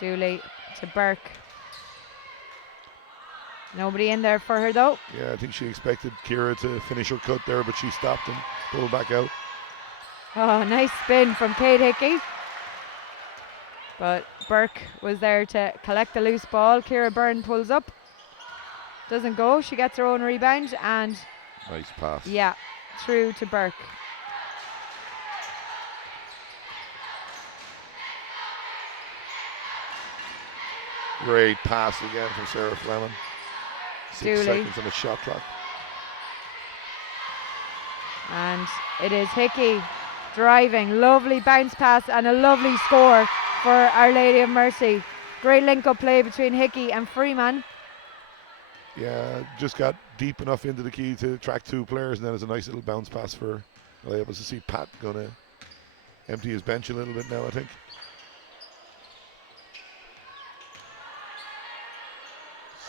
Dooley to Burke. Nobody in there for her though. Yeah, I think she expected Kira to finish her cut there, but she stopped and pulled back out. Oh, nice spin from Kate Hickey. But Burke was there to collect the loose ball. Kira Byrne pulls up. Doesn't go. She gets her own rebound and nice pass. Yeah, through to Burke. Great pass again from Sarah Fleming. 6 seconds on the shot clock. And it is Hickey driving. Lovely bounce pass and a lovely score for Our Lady of Mercy. Great link-up play between Hickey and Freeman. Yeah, just got deep enough into the key to track 2 players, and then it's a nice little bounce pass for. Well, able to see Pat gonna empty his bench a little bit now, I think.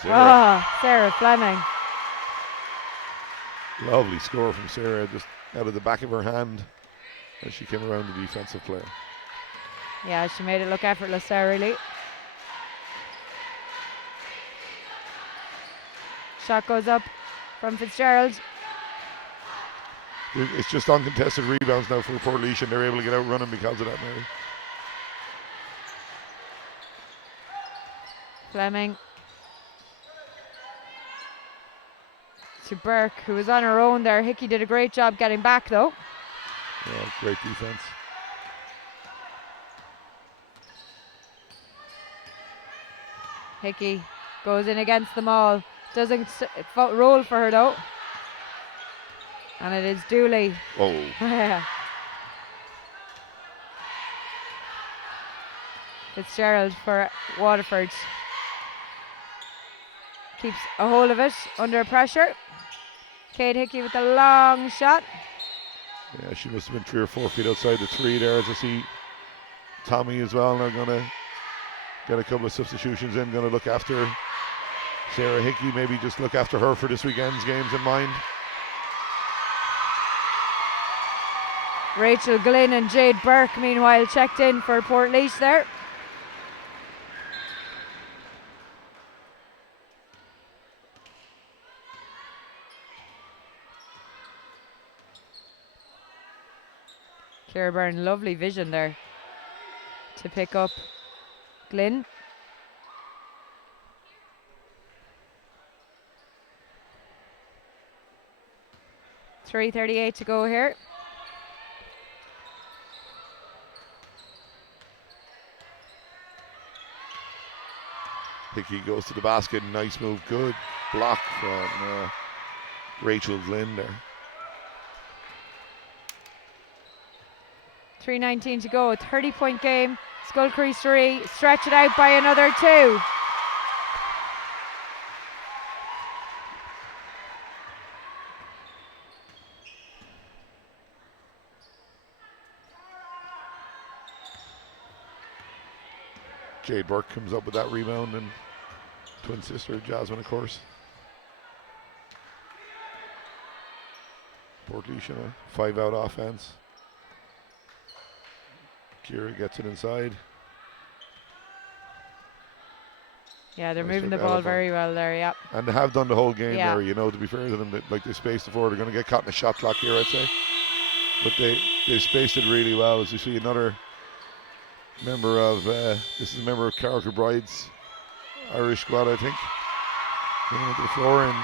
Sarah Fleming. Lovely score from Sarah, just out of the back of her hand as she came around the defensive player. Yeah, she made it look effortless there, really. Shot goes up from Fitzgerald. It's just uncontested rebounds now for Portlaoise, and they're able to get out running because of that, Mary. Fleming to Burke, who was on her own there. Hickey did a great job getting back though. Yeah, great defense. Hickey goes in against them all. Doesn't roll for her though. And it is Dooley. Oh. Fitzgerald for Waterford. Keeps a hold of it under pressure. Kate Hickey with a long shot. Yeah, she must have been 3 or 4 feet outside the 3 there. As I see Tommy as well. Now going to get a couple of substitutions in. Going to look after Sarah Hickey. Maybe just look after her for this weekend's games in mind. Rachel Glynn and Jade Burke meanwhile checked in for Portlaoise there. Kira Byrne, lovely vision there to pick up Glynn. .338 to go here. Hickey goes to the basket. Nice move. Good block from Rachel Glynn there. 3:19 to go. 30-point game. Scoil Chriost 3. Stretch it out by another 2. Jade Burke comes up with that rebound, and twin sister Jasmine, of course. Portlaoise in a 5-out offense. Kira gets it inside. Yeah, they're moving the ball very well there, yeah. And they have done the whole game there, you know, to be fair to them. They spaced the floor. They're going to get caught in a shot clock here, I'd say. But they spaced it really well. As you see, another member of, this is a member of Carol Kilbride's Irish squad, I think. Coming into the floor in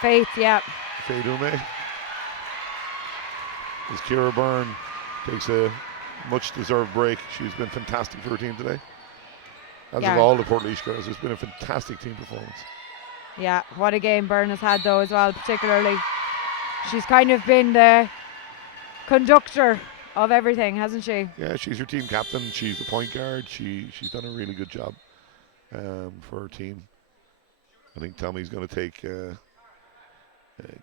Faith, yeah. Faith Ume. As Kira Byrne takes a much-deserved break. She's been fantastic for her team today. As of all the Portlaoise girls, it's been a fantastic team performance. Yeah, what a game Byrne has had though as well, particularly. She's kind of been the conductor of everything, hasn't she? Yeah, she's your team captain. She's the point guard. She's done a really good job for her team. I think Tommy's going to take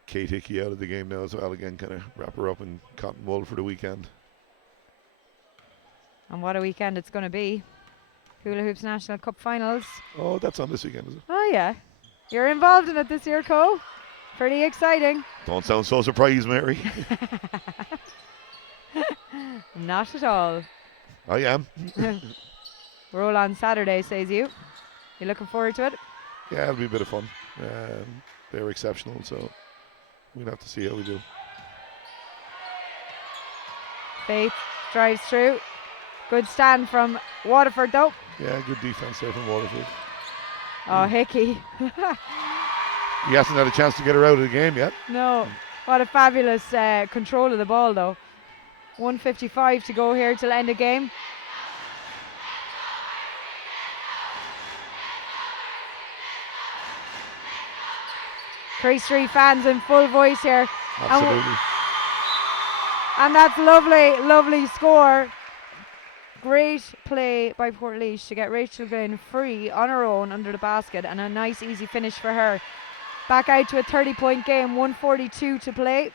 Kate Hickey out of the game now as well. Again, kind of wrap her up in cotton wool for the weekend. And what a weekend it's going to be. Hula Hoops National Cup Finals. Oh, that's on this weekend, is it? Oh yeah, you're involved in it this year, Co. Pretty exciting. Don't sound so surprised, Mary. Not at all. I am. Roll on Saturday, says you. You looking forward to it? Yeah, it'll be a bit of fun. They're exceptional, so we'll have to see how we do. Faith drives through. Good stand from Waterford, though. Yeah, good defense there from Waterford. Oh, Hickey. He hasn't had a chance to get her out of the game yet. No. What a fabulous control of the ball, though. 1:55 to go here till end of game. Crease 3 fans in full voice here. Absolutely. And that's lovely, lovely score. Great play by Portlaoise to get Rachel Glynn free on her own under the basket, and a nice easy finish for her. Back out to a 30-point game, 1:42 to play.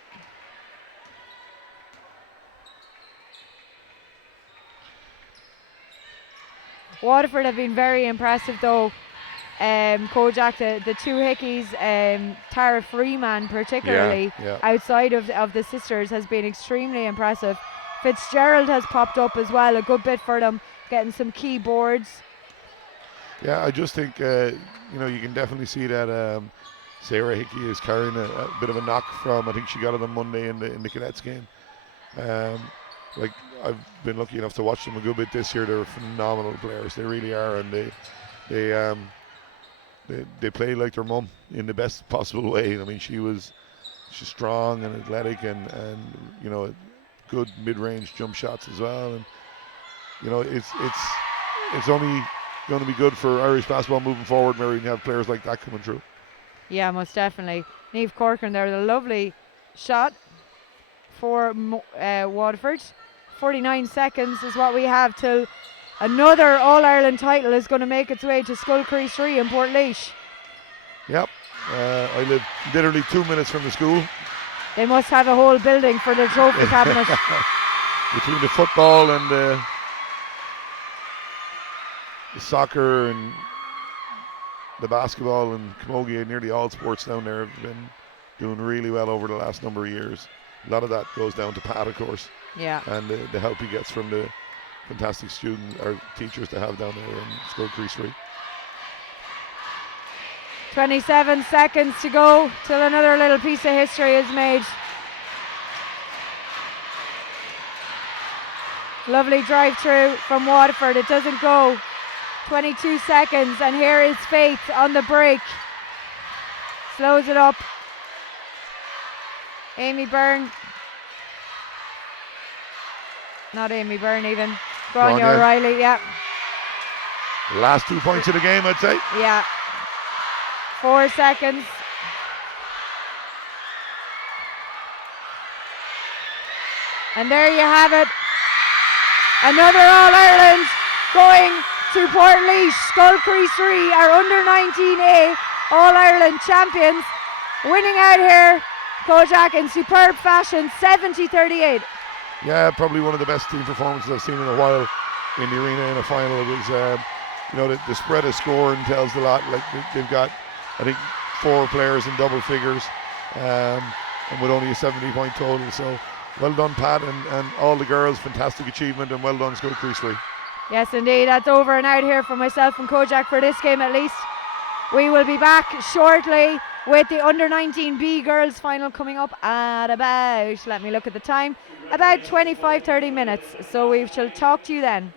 Waterford have been very impressive though. Kojak, the two Hickeys, Tara Freeman particularly, outside of the sisters, has been extremely impressive. Fitzgerald has popped up as well, a good bit for them, getting some key boards. Yeah, I just think you can definitely see that Sarah Hickey is carrying a bit of a knock from, I think she got it on Monday in the cadets game. Like, I've been lucky enough to watch them a good bit this year. They're phenomenal players, they really are, and they play like their mum in the best possible way. I mean, she's strong and athletic, and good mid-range jump shots as well. And it's only going to be good for Irish basketball moving forward, Mary, and have players like that coming through. Yeah, most definitely. Niamh Corcoran there, the lovely shot for Waterford. 49 seconds is what we have till another All-Ireland title is going to make its way to Scoil Chriost in Portlaoise. Yep. I live literally 2 minutes from the school. They must have a whole building for their trophy cabinet. Between the football and the soccer and the basketball and camogie, nearly all sports down there have been doing really well over the last number of years. A lot of that goes down to Pat, of course. Yeah. And the help he gets from the fantastic students or teachers to have down there in Scoil Chriost. 27 seconds to go till another little piece of history is made. Lovely drive through from Waterford. It doesn't go. 22 seconds, and here is Faith on the break. Slows it up. Amy Byrne. Not Amy Byrne even. Grania O'Reilly, yeah. Last 2 points of the game, I'd say. Yeah. 4 seconds. And there you have it. Another All-Ireland going to Portlaoise. Scoil Chriost are under 19A All-Ireland champions. Winning out here, Kojak, in superb fashion, 70-38. Yeah, probably one of the best team performances I've seen in a while in the arena in a final. It was, the spread of scoring tells a lot. Like, they've got, I think, 4 players in double figures, and with only a 70-point total. So well done, Pat, and all the girls. Fantastic achievement, and well done, Scoil Chriost. Yes, indeed. That's over and out here for myself and Kojak for this game at least. We will be back shortly with the under 19B girls final coming up at about, let me look at the time, about 25-30 minutes. So we shall talk to you then.